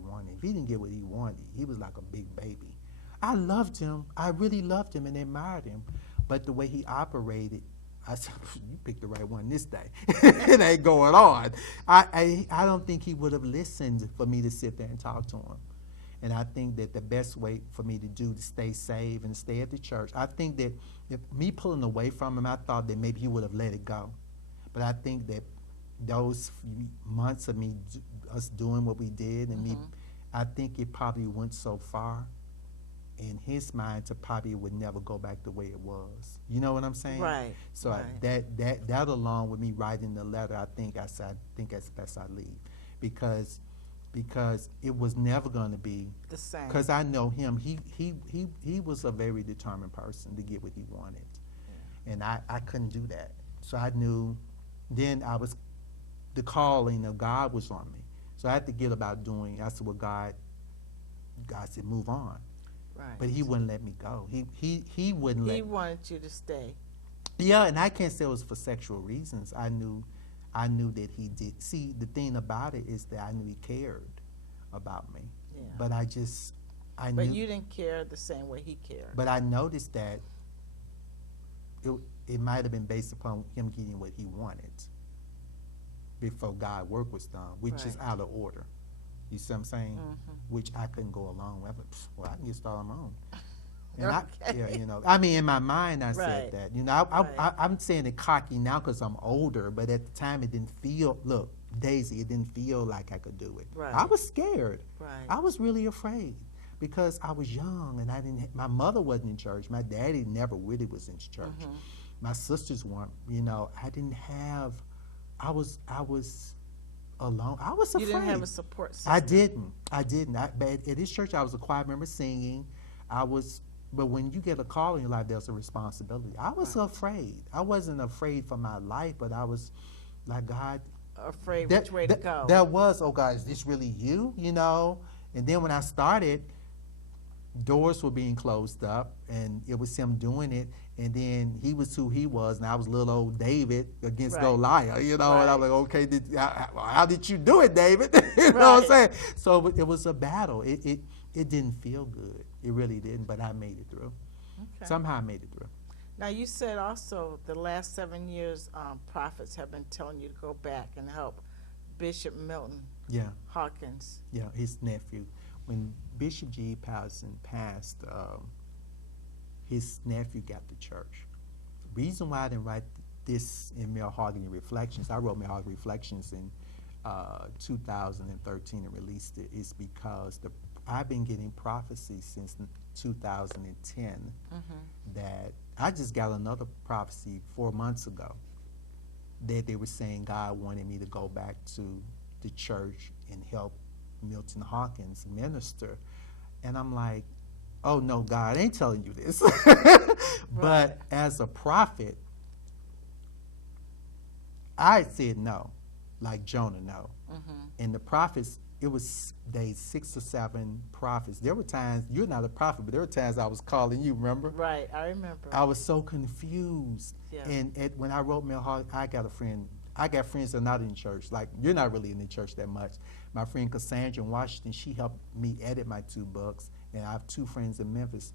wanted. If he didn't get what he wanted, he was like a big baby. I loved him. I really loved him and admired him. But the way he operated, I said, you picked the right one this day. It ain't going on. I don't think he would have listened for me to sit there and talk to him. And I think that the best way for me to do to stay safe and stay at the church, I think that if me pulling away from him, I thought that maybe he would have let it go. But I think that those few months of us doing what we did, and I think it probably went so far in his mind to probably would never go back the way it was. You know what I'm saying? Right. So right. That along with me writing the letter, I think it's best I leave, because it was never going to be The same. Because I know him. He was a very determined person to get what he wanted, and I couldn't do that. So I knew. Then the calling of God was on me. So I had to get about doing. That's what God said, move on. Right. But he wouldn't let me go. He wouldn't let. He wanted you to stay. Yeah, and I can't say it was for sexual reasons. I knew that he did. See, the thing about it is that I knew he cared about me. Yeah. But I knew. But you didn't care the same way he cared. But I noticed that it might have been based upon him getting what he wanted before God work was done, which is Right. out of order. You see what I'm saying? Which I couldn't go along with. Well, I can get started on my own. And Okay. you know, I mean, in my mind, I Right. said that. You know, Right. I'm saying it cocky now because I'm older, but at the time, it didn't feel. Look, Daisy, it didn't feel like I could do it. Right. I was scared. Right. I was really afraid because I was young and I didn't. My mother wasn't in church. My daddy never really was in church. My sisters weren't. You know, I didn't have. I was alone. I was afraid. You didn't have a support system. I didn't. But at this church, I was a choir member singing. But when you get a call in your life, there's a responsibility. I was afraid. I wasn't afraid for my life, but I was like, God. Afraid which way to go. That was, oh God, is this really you? You know? And then when I started, doors were being closed up, and it was him doing it. And then he was who he was, and I was little old David against Goliath, you know. And I was like, okay, how did you do it, David? You know what I'm saying? So it was a battle. It didn't feel good. It really didn't, but I made it through. Okay. Somehow I made it through. Now, you said also the last 7 years, prophets have been telling you to go back and help Bishop Milton Hawkins. Yeah, his nephew. When Bishop G. Patterson passed, his nephew got the church. The reason why I didn't write this in Malehogany Reflections, I wrote Malehogany Reflections in 2013 and released it, is because I've been getting prophecy since 2010 that I just got another prophecy 4 months ago that they were saying God wanted me to go back to the church and help Milton Hawkins minister. And I'm like, oh no, God ain't telling you this. But as a prophet, I said no, like Jonah, no. And the prophets, it was 6 or 7 prophets. There were times, you're not a prophet, but there were times I was calling you, remember? Right, I remember. I was so confused. Yeah. And when I wrote Malehogany, I got friends that are not in church. Like, you're not really in the church that much. My friend Cassandra in Washington, she helped me edit my 2 books. And I have 2 friends in Memphis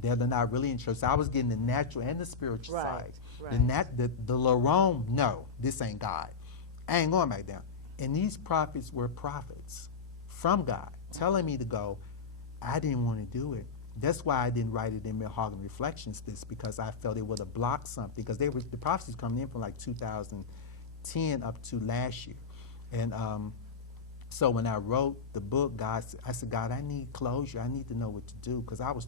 that are not really in church. So I was getting the natural and the spiritual side. The Lerone, no, this ain't God. I ain't going back down. And these prophets were prophets from God telling me to go. I didn't want to do it. That's why I didn't write it in Malehogany Reflections, because I felt it would have blocked something, because the prophecies coming in from like 2010 up to last year. And so when I wrote the book, I said, God, I need closure. I need to know what to do, because I was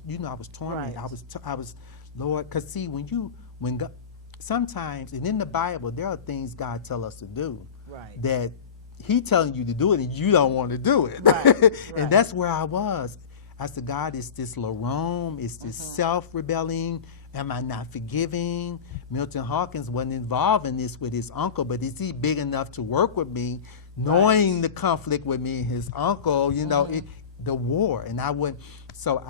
tormented. I was, Lord, because see, when God, sometimes, and in the Bible, there are things God tell us to do that He telling you to do it, and you don't want to do it. And that's where I was. I said, God, is this Lerone? Is this self-rebelling? Am I not forgiving? Milton Hawkins wasn't involved in this with his uncle, but is he big enough to work with me, knowing the conflict with me and his uncle, you know, the war. And I wouldn't, so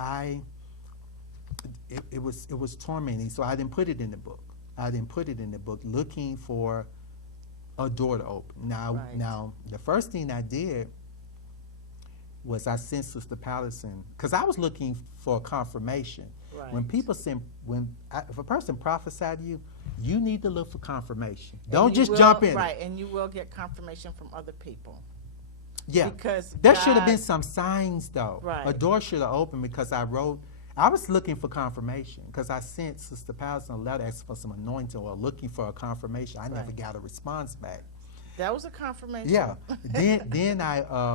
it was tormenting. So I didn't put it in the book. Looking for a door to open. Now, the first thing I did was I sent Sister Patterson, because I was looking for confirmation. When people send, if a person prophesied to you, you need to look for confirmation. Don't just jump in. Right, and you will get confirmation from other people. Yeah, because there should have been some signs, though. Right. A door should have opened, because I was looking for confirmation, because I sent Sister Patterson a letter asking for some anointing or looking for a confirmation. I never got a response back. That was a confirmation. Yeah. then I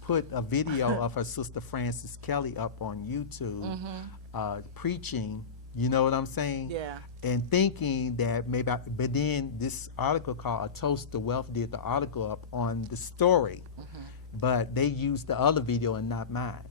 put a video of her Sister Frances Kelly up on YouTube preaching, you know what I'm saying? Yeah. And thinking that maybe, but then this article called A Toast to Wealth did the article up on the story, but they used the other video and not mine.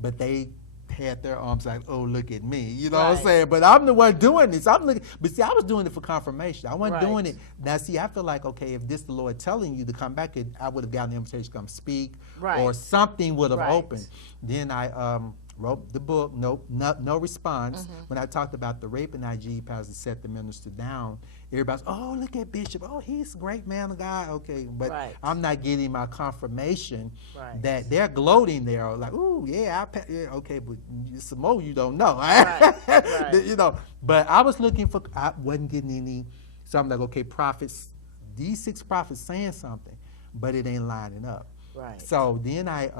But they had their arms like, oh, look at me, you know what I'm saying? But I'm the one doing this. But see, I was doing it for confirmation. I wasn't doing it. Now, see, I feel like, okay, if this the Lord telling you to come back, I would have gotten the invitation to come speak, or something would have opened. Then I wrote the book, no response. When I talked about the rape in IG, Pastor set the minister down, everybody's, oh, look at Bishop. Oh, he's a great man of God. Okay, but I'm not getting my confirmation that they're gloating there. Like, ooh, yeah, okay, but some more you don't know. You know, but I was looking for, I wasn't getting any, so I'm like, okay, prophets, these 6 prophets saying something, but it ain't lining up. So then I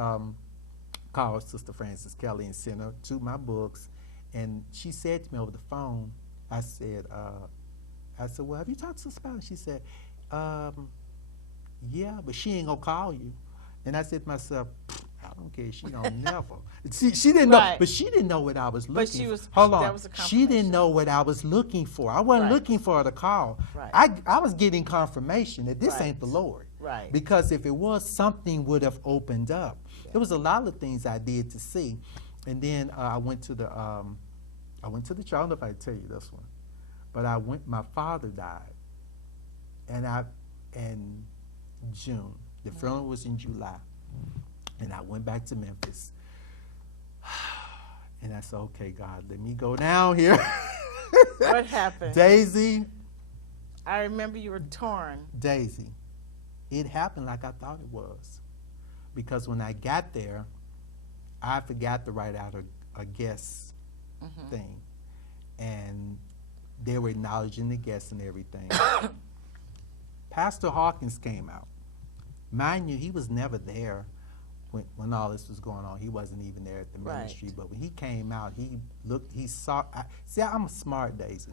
called Sister Frances Kelly and sent her 2 my books, and she said to me over the phone, I said, well, have you talked to Sister Patterson? She said, yeah, but she ain't gonna call you. And I said to myself, I don't care, she don't never. She didn't know, but she didn't know what I was looking for. Hold on, she didn't know what I was looking for. I wasn't looking for her to call. I was getting confirmation that this ain't the Lord. Right. Because if it was, something would have opened up. Yeah. There was a lot of things I did to see. And then I went to the church. I don't know if I tell you this one, but my father died. And in June. The funeral was in July. And I went back to Memphis. And I said, okay, God, let me go down here. What happened? Daisy. I remember you were torn. Daisy. It happened like I thought it was. Because when I got there, I forgot to write out a guest thing. And they were acknowledging the guests and everything. Pastor Hawkins came out. Mind you, he was never there when all this was going on. He wasn't even there at the ministry. But when he came out, he looked, he saw. See, I'm smart, Daisy.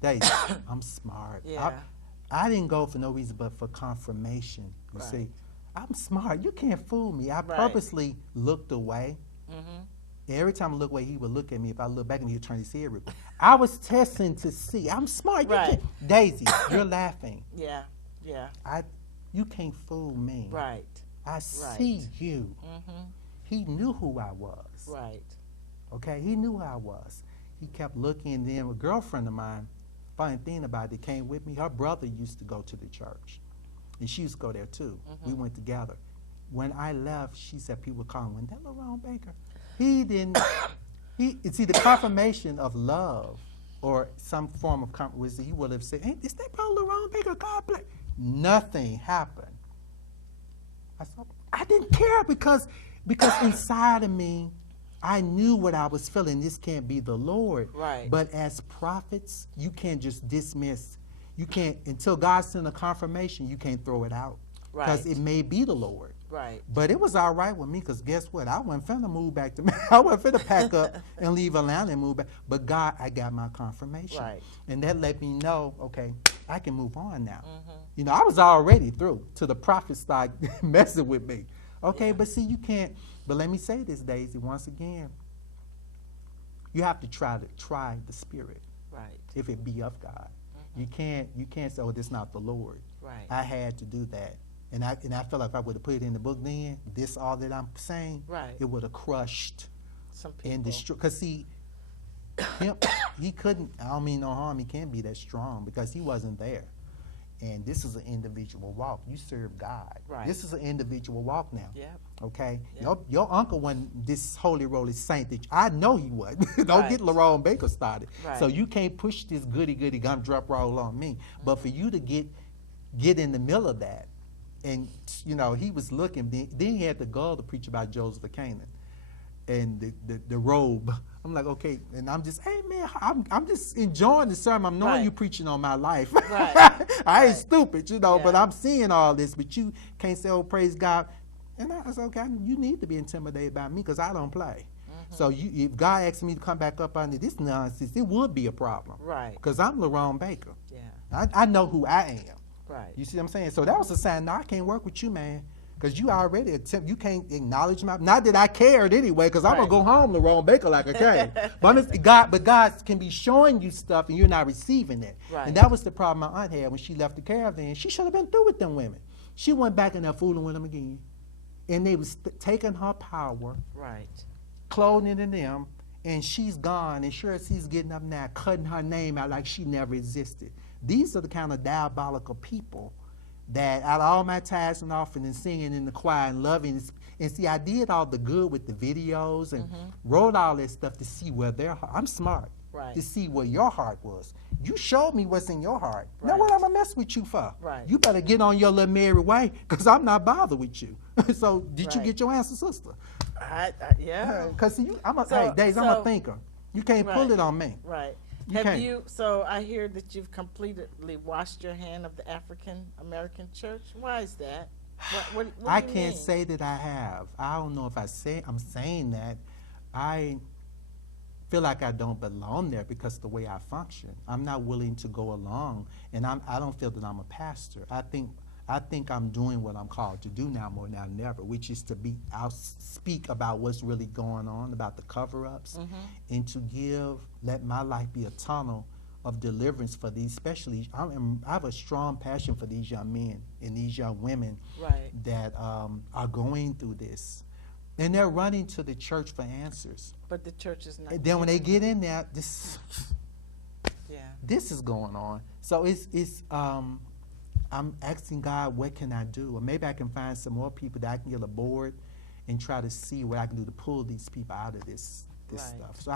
Daisy, I'm smart. Yeah. I didn't go for no reason but for confirmation. You see, I'm smart. You can't fool me. I purposely looked away. Every time I look away, he would look at me. If I look back, and he would turn his head. I was testing to see. I'm smart. You can't. Daisy, you're laughing. Yeah, yeah. You can't fool me. Right. I see you. He knew who I was. Right. Okay, he knew who I was. He kept looking, and then a girlfriend of mine, funny thing about it, came with me. Her brother used to go to the church, and she used to go there too. We went together. When I left, she said people were calling, "When that Lerone Baker?" He didn't. It's either confirmation of love or some form of confirmation. He would have said, "Hey, is that brother Lerone Baker? God bless." Nothing happened. I didn't care because inside of me, I knew what I was feeling. This can't be the Lord. Right. But as prophets, you can't just dismiss. You can't, until God sends a confirmation, you can't throw it out. Because it may be the Lord. Right. But it was all right with me because guess what? I wasn't finna move back to I wasn't finna pack up and leave Atlanta and move back. But God, I got my confirmation. Right. And that let me know, okay, I can move on now. You know, I was already through till the prophets started messing with me. Okay, but see, you can't, but let me say this, Daisy, once again. You have to try the spirit. Right. If it be of God. You can't say, oh, this is not the Lord. Right. I had to do that. And I felt like if I would have put it in the book then, this all that I'm saying, it would have crushed some people. And destroyed. Because see, he couldn't, I don't mean no harm, he can't be that strong because he wasn't there. And this is an individual walk. You serve God. Right. This is an individual walk now. Yep. Okay? Yep. Your uncle wasn't this holy roly saint that I know he wasn't. Don't get Lerone Baker started. Right. So you can't push this goody gumdrop roll on me. But for you to get in the middle of that, and you know, he was looking, then he had the gall to preach about Josephine and the robe. I'm like, okay, and I'm just, hey man, I'm just enjoying the sermon. I'm knowing you preaching on my life. Right. I ain't stupid, you know, but I'm seeing all this, but you can't say, oh, praise God. And I was okay, you need to be intimidated by me because I don't play. So if God asked me to come back up under this nonsense, it would be a problem. Right. Because I'm Lerone Baker. Yeah. I know who I am. Right. You see what I'm saying? So that was a sign, no, I can't work with you, man. Because you already you can't acknowledge my, not that I cared anyway, because I'm going to go home Lerone Baker like I came. But God can be showing you stuff and you're not receiving it. Right. And that was the problem my aunt had when she left the caravan. She should have been through with them women. She went back in there fooling with them again. And they was taking her power, clothing in them, and she's gone. And sure as he's getting up now, cutting her name out like she never existed. These are the kind of diabolical people that out of all my tithes and offering and singing in the choir and loving, and see, I did all the good with the videos and wrote all that stuff to see where their heart, I'm smart, to see where your heart was. You showed me what's in your heart. Now what I'm going to mess with you for? You better get on your little merry way because I'm not bothered with you. So did you get your answer, sister? Yeah. Because hey, Daisy, I'm a thinker. You can't pull it on me. Right. So I hear that you've completely washed your hand of the African American church. Why is that? What I do you can't mean? say that I have. I don't know if I'm saying that. I feel like I don't belong there because of the way I function. I'm not willing to go along, and I don't feel that I'm a pastor. I think I'm doing what I'm called to do now more now than ever, which is to I'll speak about what's really going on, about the cover-ups, and to let my life be a tunnel of deliverance for these, especially, I have a strong passion for these young men and these young women Right. that are going through this. And they're running to the church for answers. But the church is not. And then when they giving get in there, Yeah. this is going on. So I'm asking God, what can I do? Or maybe I can find some more people that I can get aboard and try to see what I can do to pull these people out of this Right. stuff. So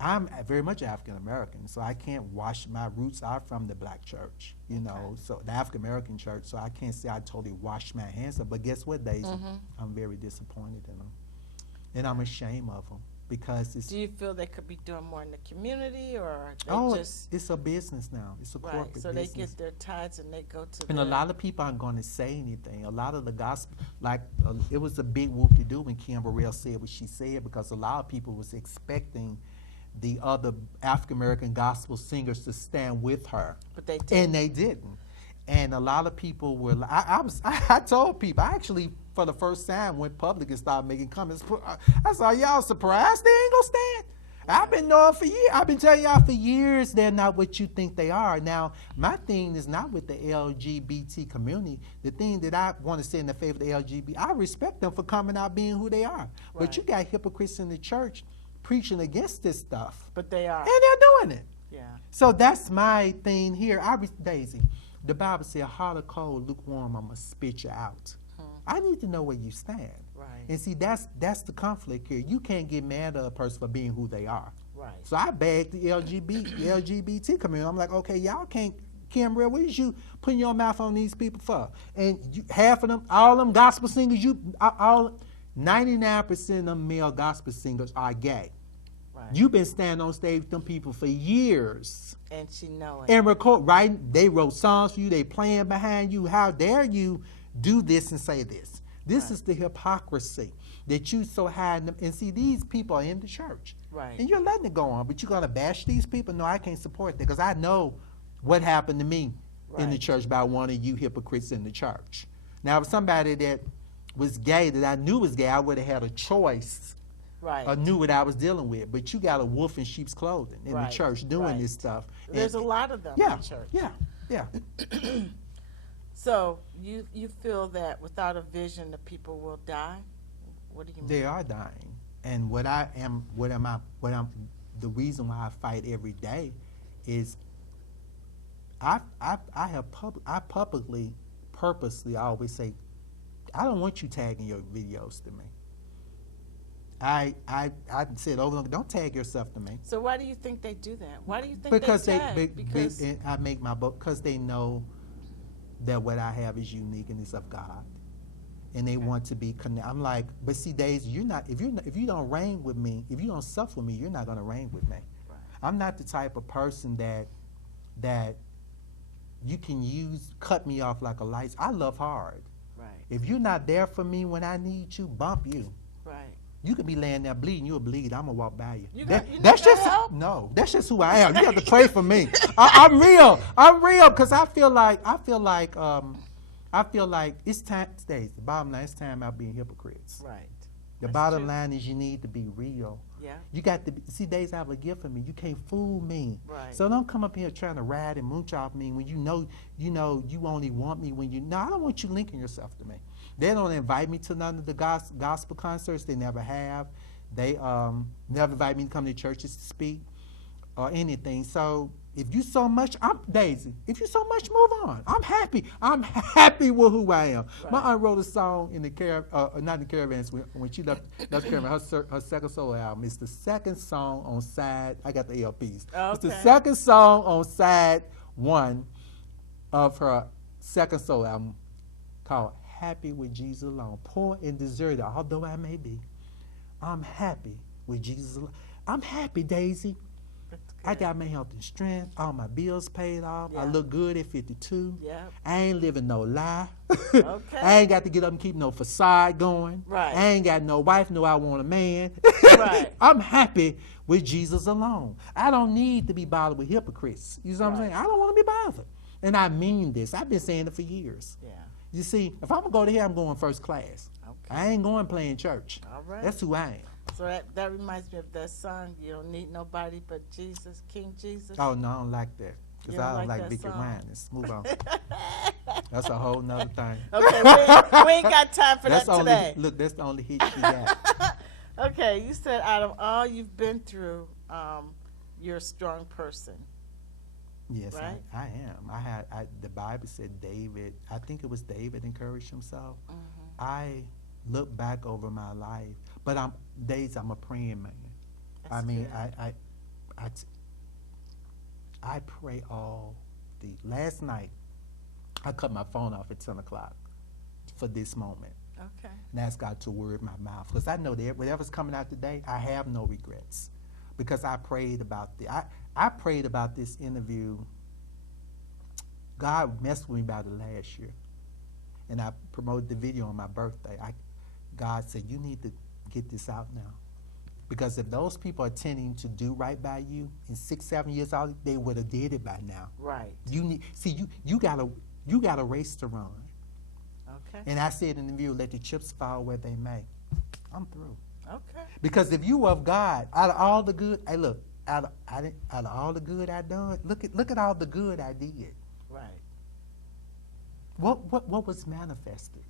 I'm very much African American, so I can't wash my roots out from the black church, you know, so the African American church. So I can't say I totally washed my hands up. But guess what, Daisy? I'm very disappointed in them, and I'm ashamed of them because it's. Do you feel they could be doing more in the community, or they just it's a business now. It's a right? corporate So business. they get their tithes and they go to. And the, a lot of people aren't going to say anything. A lot of the gospel, like it was a big whoop to do when Kim Burrell said what she said, because a lot of people was expecting the other African American gospel singers to stand with her, But they didn't. and they didn't. And a lot of people were. I told people, I actually for the first time went public and started making comments. I saw y'all surprised they ain't gonna stand. I've been knowing for years. I've been telling y'all for years they're not what you think they are. Now, my thing is not with the LGBT community. The thing that I want to say in the favor of the LGBT, I respect them for coming out being who they are. But Right. you got hypocrites in the church preaching against this stuff, But they are. and they're doing it. Yeah. So that's my thing here. Daisy, the Bible says, hot or cold, lukewarm, I'm going to spit you out. I need to know where you stand. Right. And see, that's the conflict here. You can't get mad at a person for being who they are. Right. So I begged the LGBT community. I'm like, okay, y'all can't, Kimbrell, what is you putting your mouth on these people for? And half of them, all them gospel singers, 99% of them male gospel singers are gay. Right. You've been standing on stage with them people for years. And she know it. And they wrote songs for you, they playing behind you. How dare you do this and say this? This is the hypocrisy that you so hide them. And see, these people are in the church. Right. And you're letting it go on, but you're going to bash these people? No, I can't support that, because I know what happened to me in the Right. church by one of you hypocrites in the church. Now, if somebody that was gay, that I knew was gay, I would have had a choice. Right. I knew what I was dealing with. But you got a wolf in sheep's clothing in Right, the church doing right. this stuff. There's a And- lot of them yeah, in church. yeah. So you feel that without a vision, the people will die? What do you mean? They are dying. And the reason why I fight every day is I purposely always say, I don't want you tagging your videos to me. I said over and over, don't tag yourself to me. So why do you think they do that? Why do you think Because they tag? and I make my book because they know that what I have is unique and it's of God, and they want to be connected. I'm like, but see, Daisy, if you don't reign with me, if you don't suffer with me, you're not going to reign with me. Right. I'm not the type of person that you can cut me off like a light. I love hard. Right. If you're not there for me when I need you, bump you. Right. You could be laying there bleeding, you'll bleed. I'm gonna walk by you. You That's need just help? no. That's just who I am. You have to pray for me. I'm real. I'm real because I feel like it's time. Stays the bottom line. It's time out being hypocrites. Right. The That's bottom true. line is you need to be real. Yeah. You got to see. Days I have a gift for me. You can't fool me. Right. So don't come up here trying to ride and mooch off me when you know you only want me when you. No, I don't want you linking yourself to me. They don't invite me to none of the gospel concerts. They never have. They never invite me to come to churches to speak or anything. So if you so much, Daisy. If you so much, move on. I'm happy. I'm happy with who I am. Right. My aunt wrote a song in the not in the Caravans when she left Caravan. Her second solo album. It's the second song on side. I got the LPs. It's the Okay. second song on side 1 of her second solo album called Happy with Jesus Alone. Poor and deserted, although I may be, I'm happy with Jesus alone. I'm happy, Daisy. That's I good. got my health and strength. All my bills paid off. I Yeah. look good at 52. Yep. I ain't living no lie. Okay. I ain't got to get up and keep no facade going. Right. I ain't got no wife, no I want a man. Right. I'm happy with Jesus alone. I don't need to be bothered with hypocrites. You know what I'm Right. saying? I don't want to be bothered. And I mean this. I've been saying it for years. Yeah. You see, if I'm going to go to here, I'm going first class. Okay. I ain't going playing church. All right. That's who I am. So that reminds me of that song, You Don't Need Nobody But Jesus, King Jesus. Oh, no, I don't like that. Because You don't I don't like like that Vicky song? Winans. Move on. That's a whole nother thing. Okay, we ain't got time for That's that only, today. look, that's the only hit she got. Okay, you said out of all you've been through, you're a strong person. Yes, Right? I am. The Bible said David, I think it was David encouraged himself. Mm-hmm. I look back over my life, but I'm a praying man. That's I mean, good. I pray all the. Last night, I cut my phone off at 10 o'clock for this moment. Okay. And ask God to word my mouth. Because I know that whatever's coming out today, I have no regrets. Because I prayed about I prayed about this interview. God messed with me about it last year. And I promoted the video on my birthday. God said, you need to get this out now. Because if those people are tending to do right by you in 6, 7 years old, they would have did it by now. Right. You got a race to run. Okay. And I said in the view, let the chips fall where they may. I'm through. Okay. Because if you of God, out of all the good, hey look, out of all the good I done, look at all the good I did. Right. What was manifested?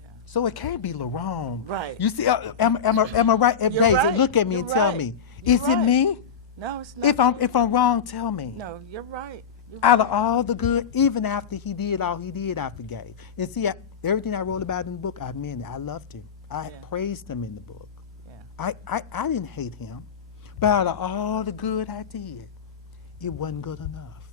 Yeah. So it can't be Lerone. Right. You see, am I right? If You're Daisy, right. look at me You're and tell right. me, You're is it right. me? No, it's not. If I'm wrong, tell me. No, you're right. You're Out of right. all the good, even after he did all he did, I forgave. And see, everything I wrote about in the book, I meant it. I loved him. I Yeah. praised him in the book. Yeah. I didn't hate him. But out of all the good I did, it wasn't good enough.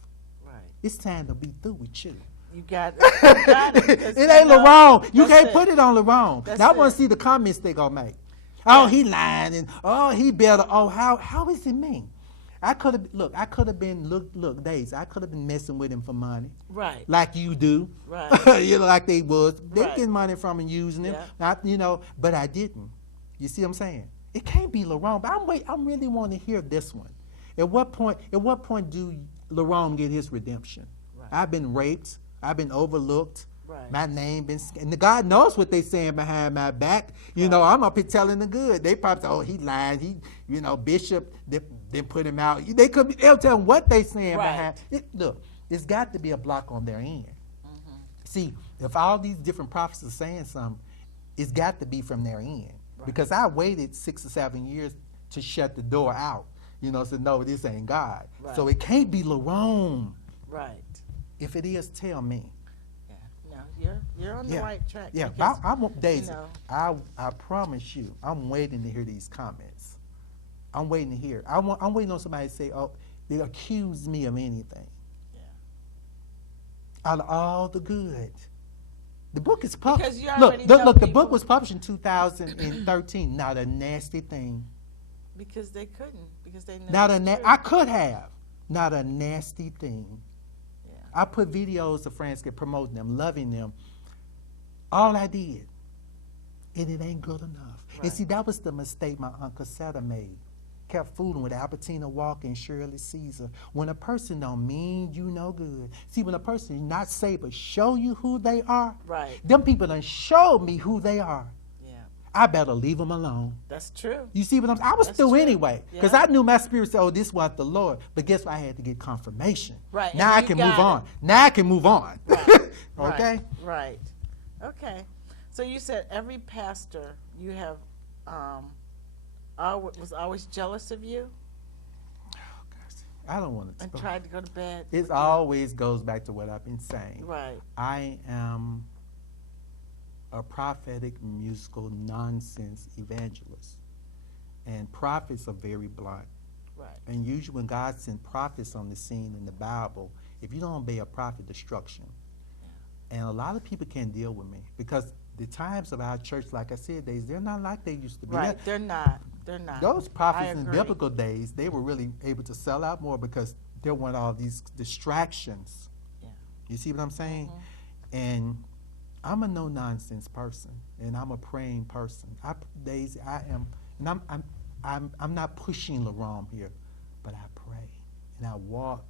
Right. It's time to be through with you. You got it. It ain't Lerone. You that's can't it. put it on Lerone. That's Now I want it. to see the comments they gonna make. Oh, Yeah. he lying and oh he better. Oh, how is it me? I could have been Daisy. I could have been messing with him for money. Right. Like you do. Right. Like they was. They Right. getting money from and using him. Yeah. But I didn't. You see what I'm saying? It can't be Lerone. But I'm really wanting to hear this one. At what point do Lerone get his redemption? Right. I've been raped. I've been overlooked. Right. My name been, and the God knows what they saying behind my back. You know, I'm up here telling the good. They probably say, oh, he lied. Bishop, they put him out. They'll tell them what they saying Right. behind. Look, it's got to be a block on their end. Mm-hmm. See, if all these different prophets are saying something, it's got to be from their end. Right. Because I waited 6 or 7 years to shut the door out. So no, this ain't God. Right. So it can't be Lerone. Right. If it is, tell me. Yeah. No, you're on the right track. Yeah, because, I want Daisy. know. I promise you, I'm waiting to hear these comments. I'm waiting to hear. I'm waiting on somebody to say, oh, they accuse me of anything. Yeah. Out of all the good. The book is published. Because you already know Look, the people- book was published in 2013. Not a nasty thing. Because they couldn't. Because they know. Not it's a true. I could have. Not a nasty thing. Yeah. I put videos of friends get promoting them, loving them. All I did. And it ain't good enough. Right. And see, that was the mistake my Uncle Seta made. Kept fooling with Albertina Walker and Shirley Caesar. When a person don't mean you no good. See, when a person not say but show you who they are, Right. them people done showed me who they are. Yeah. I better leave them alone. That's true. You see what I was That's through true. anyway. Because Yeah. I knew my spirit said, oh, this was the Lord. But guess what? I had to get confirmation. Right, Now and I you can got move it. on. Now I can move on. Right. Okay? Right. Okay. So you said every pastor you have was always jealous of you Oh, gosh. I don't want to. and tried to go to bed. It with you. always goes back to what I've been saying. Right. I am a prophetic musical nonsense evangelist. And prophets are very blunt. Right. And usually when God sent prophets on the scene in the Bible, if you don't obey a prophet, destruction. And a lot of people can't deal with me because the times of our church, like I said, they're not like they used to be. Right. They're not. They're not. Those I prophets in agree. biblical days, they were really able to sell out more because there weren't all these distractions. Yeah. You see what I'm saying? Mhm. And I'm a no-nonsense person, and I'm a praying person. Daisy, I am, and I'm not pushing Lerone here, but I pray and I walk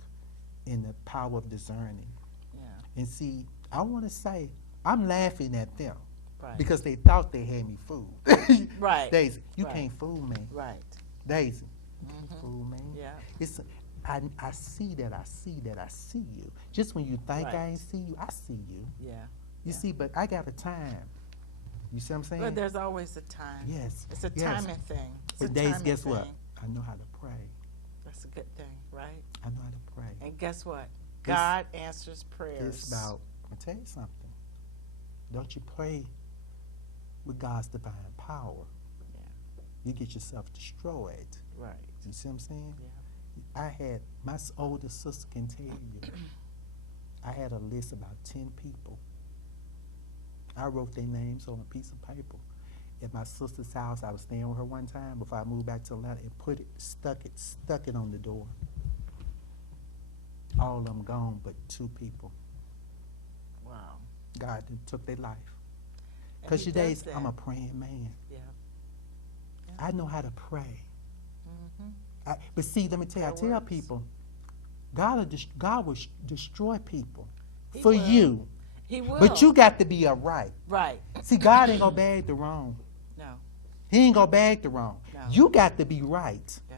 in the power of discerning. Yeah. And see, I want to say, I'm laughing at them. Right. Because they thought they had me fooled. Right. Daisy, you Right. can't fool me. Right. Daisy, you can't fool me. Yeah. It's I see that I see you. Just when you think I Right. ain't see you, I see you. Yeah. You Yeah. see, but I got a time. You see what I'm saying? But there's always a time. Yes. It's a yes. timing thing. It's But a Daisy, timing guess what? thing. I know how to pray. That's a good thing, right? I know how to pray. And guess what? God answers prayers. It's about, I'll tell you something. Don't you pray with God's divine power. Yeah. You get yourself destroyed. Right. You see what I'm saying? Yeah. I had, my older sister can tell you, I had a list about 10 people. I wrote their names on a piece of paper. At my sister's house, I was staying with her one time before I moved back to Atlanta and stuck it on the door. All of them gone but 2 people. Wow. God took their life. And Because he today does that. I'm a praying man. Yeah. I know how to pray. Mm-hmm. But see, let me tell you, I That tell works. people, God will destroy people He for will. you. He will. But you got to be upright. Right. See, God ain't gonna bag the wrong. No. He ain't gonna bag the wrong. No. You got to be right. Yeah.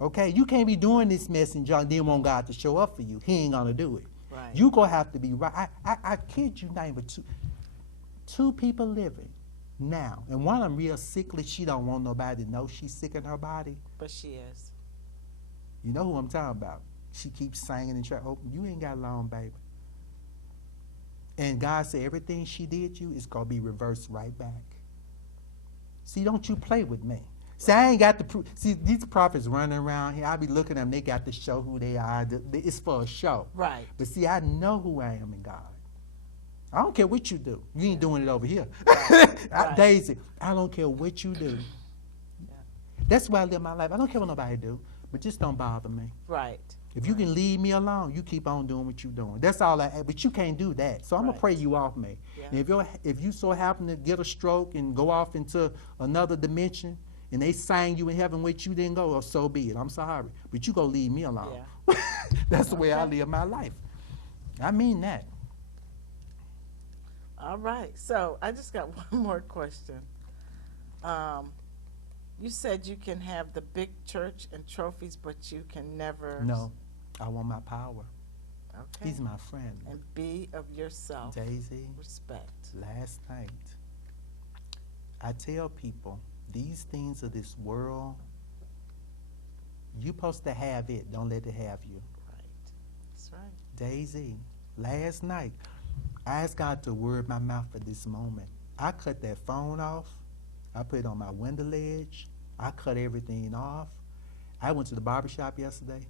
Okay? You can't be doing this mess and then want God to show up for you. He ain't gonna do it. Right. You gonna have to be right. I kid you not, but two people living now, and one of them real sickly. She don't want nobody to know she's sick in her body. But she is. You know who I'm talking about. She keeps singing and trying. Oh, you ain't got long, baby. And God said everything she did you is gonna be reversed right back. See, don't you play with me. See, I ain't got the proof. See, these prophets running around here, I be looking at them, they got to show who they are. It's for a show. Right. But see, I know who I am in God. I don't care what you do. You ain't doing it over here. Right. Daisy, I don't care what you do. Yeah. That's why I live my life. I don't care what nobody do, but just don't bother me. Right. If you can leave me alone, you keep on doing what you're doing. That's all but you can't do that. So I'm going Right. to pray you off me. Yeah. And if you so happen to get a stroke and go off into another dimension and they sang you in heaven which you didn't go, or so be it. I'm sorry. But you go leave me alone. Yeah. That's the way I Okay. live my life. I mean that. All right. So I just got one more question. You said you can have the big church and trophies, but you can never. No, I want my power. Okay. He's my friend. And be of yourself. Daisy, Respect. last night, I tell people, these things of this world, you supposed to have it. Don't let it have you. Right. That's right. Daisy, last night, I asked God to word my mouth for this moment. I cut that phone off. I put it on my window ledge. I cut everything off. I went to the barbershop yesterday,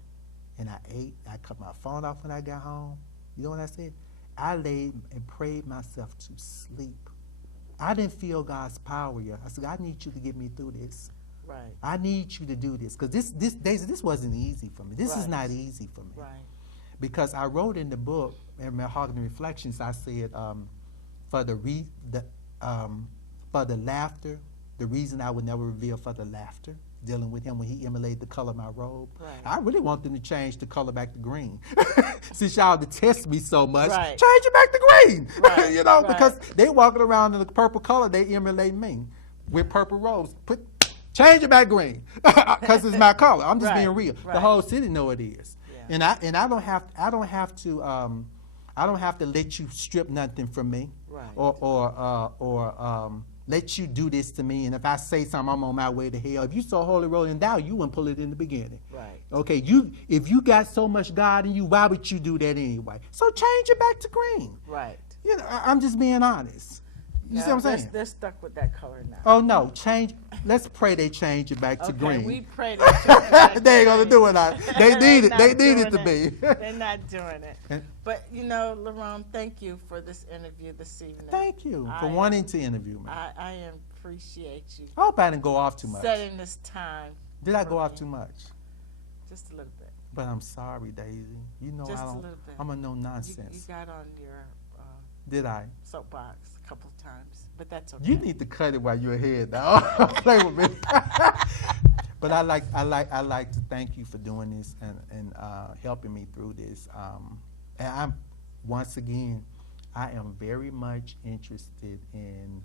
and I ate. I cut my phone off when I got home. You know what I said? I laid and prayed myself to sleep. I didn't feel God's power yet. I said, I need you to get me through this. Right. I need you to do this. Because Daisy, this wasn't easy for me. This is Right. not easy for me. Right. Because I wrote in the book, in Malehogany Reflections, I said, for the laughter, the reason I would never reveal for the laughter, dealing with him when he emulated the color of my robe. Right. I really want them to change the color back to green. Since y'all detest me so much, Right. change it back to green. Right, You know, right. because they walking around in the purple color, they emulate me with purple robes. Change it back green, because it's my color. I'm just Right, being real. right. The whole city know it is. Yeah. And I don't have to let you strip nothing from me, Right. or let you do this to me. And if I say something, I'm on my way to hell. If you so holy rolling down, you wouldn't pull it in the beginning. Right. Okay, if you got so much God in you, why would you do that anyway? So change it back to green. Right. You know, I'm just being honest. You see what I'm saying? They're stuck with that color now. Oh no, change. Let's pray they change it back to Okay, green. we pray that change it back to They ain't gonna green. do it. They need it. They're They not need it to doing be. They're not doing it. And- But you know, Lerone, thank you for this interview this evening. Thank you for I, wanting to interview me. I appreciate you I hope I didn't go off too much. setting this time. Did I for go off me. too much? Just a little bit. But I'm sorry, Daisy. You know Just I a don't. little bit. I'm a no You nonsense. got on your Did I? soapbox a couple of times, but that's okay. You need to cut it while you're ahead now. Play with me. But I like to thank you for doing this and helping me through this. And once again, I am very much interested in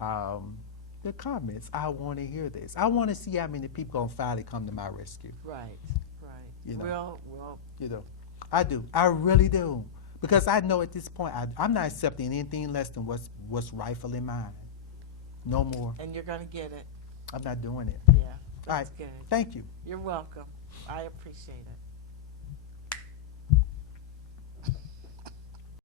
the comments. I want to hear this. I want to see how many people gonna finally come to my rescue. Right, right. You know. Well, You know, I do. I really do. Because I know at this point, I'm not accepting anything less than what's rightfully mine. No more. and you're gonna get it. I'm not doing it. Yeah, All right. that's good. Thank you. You're welcome. I appreciate it.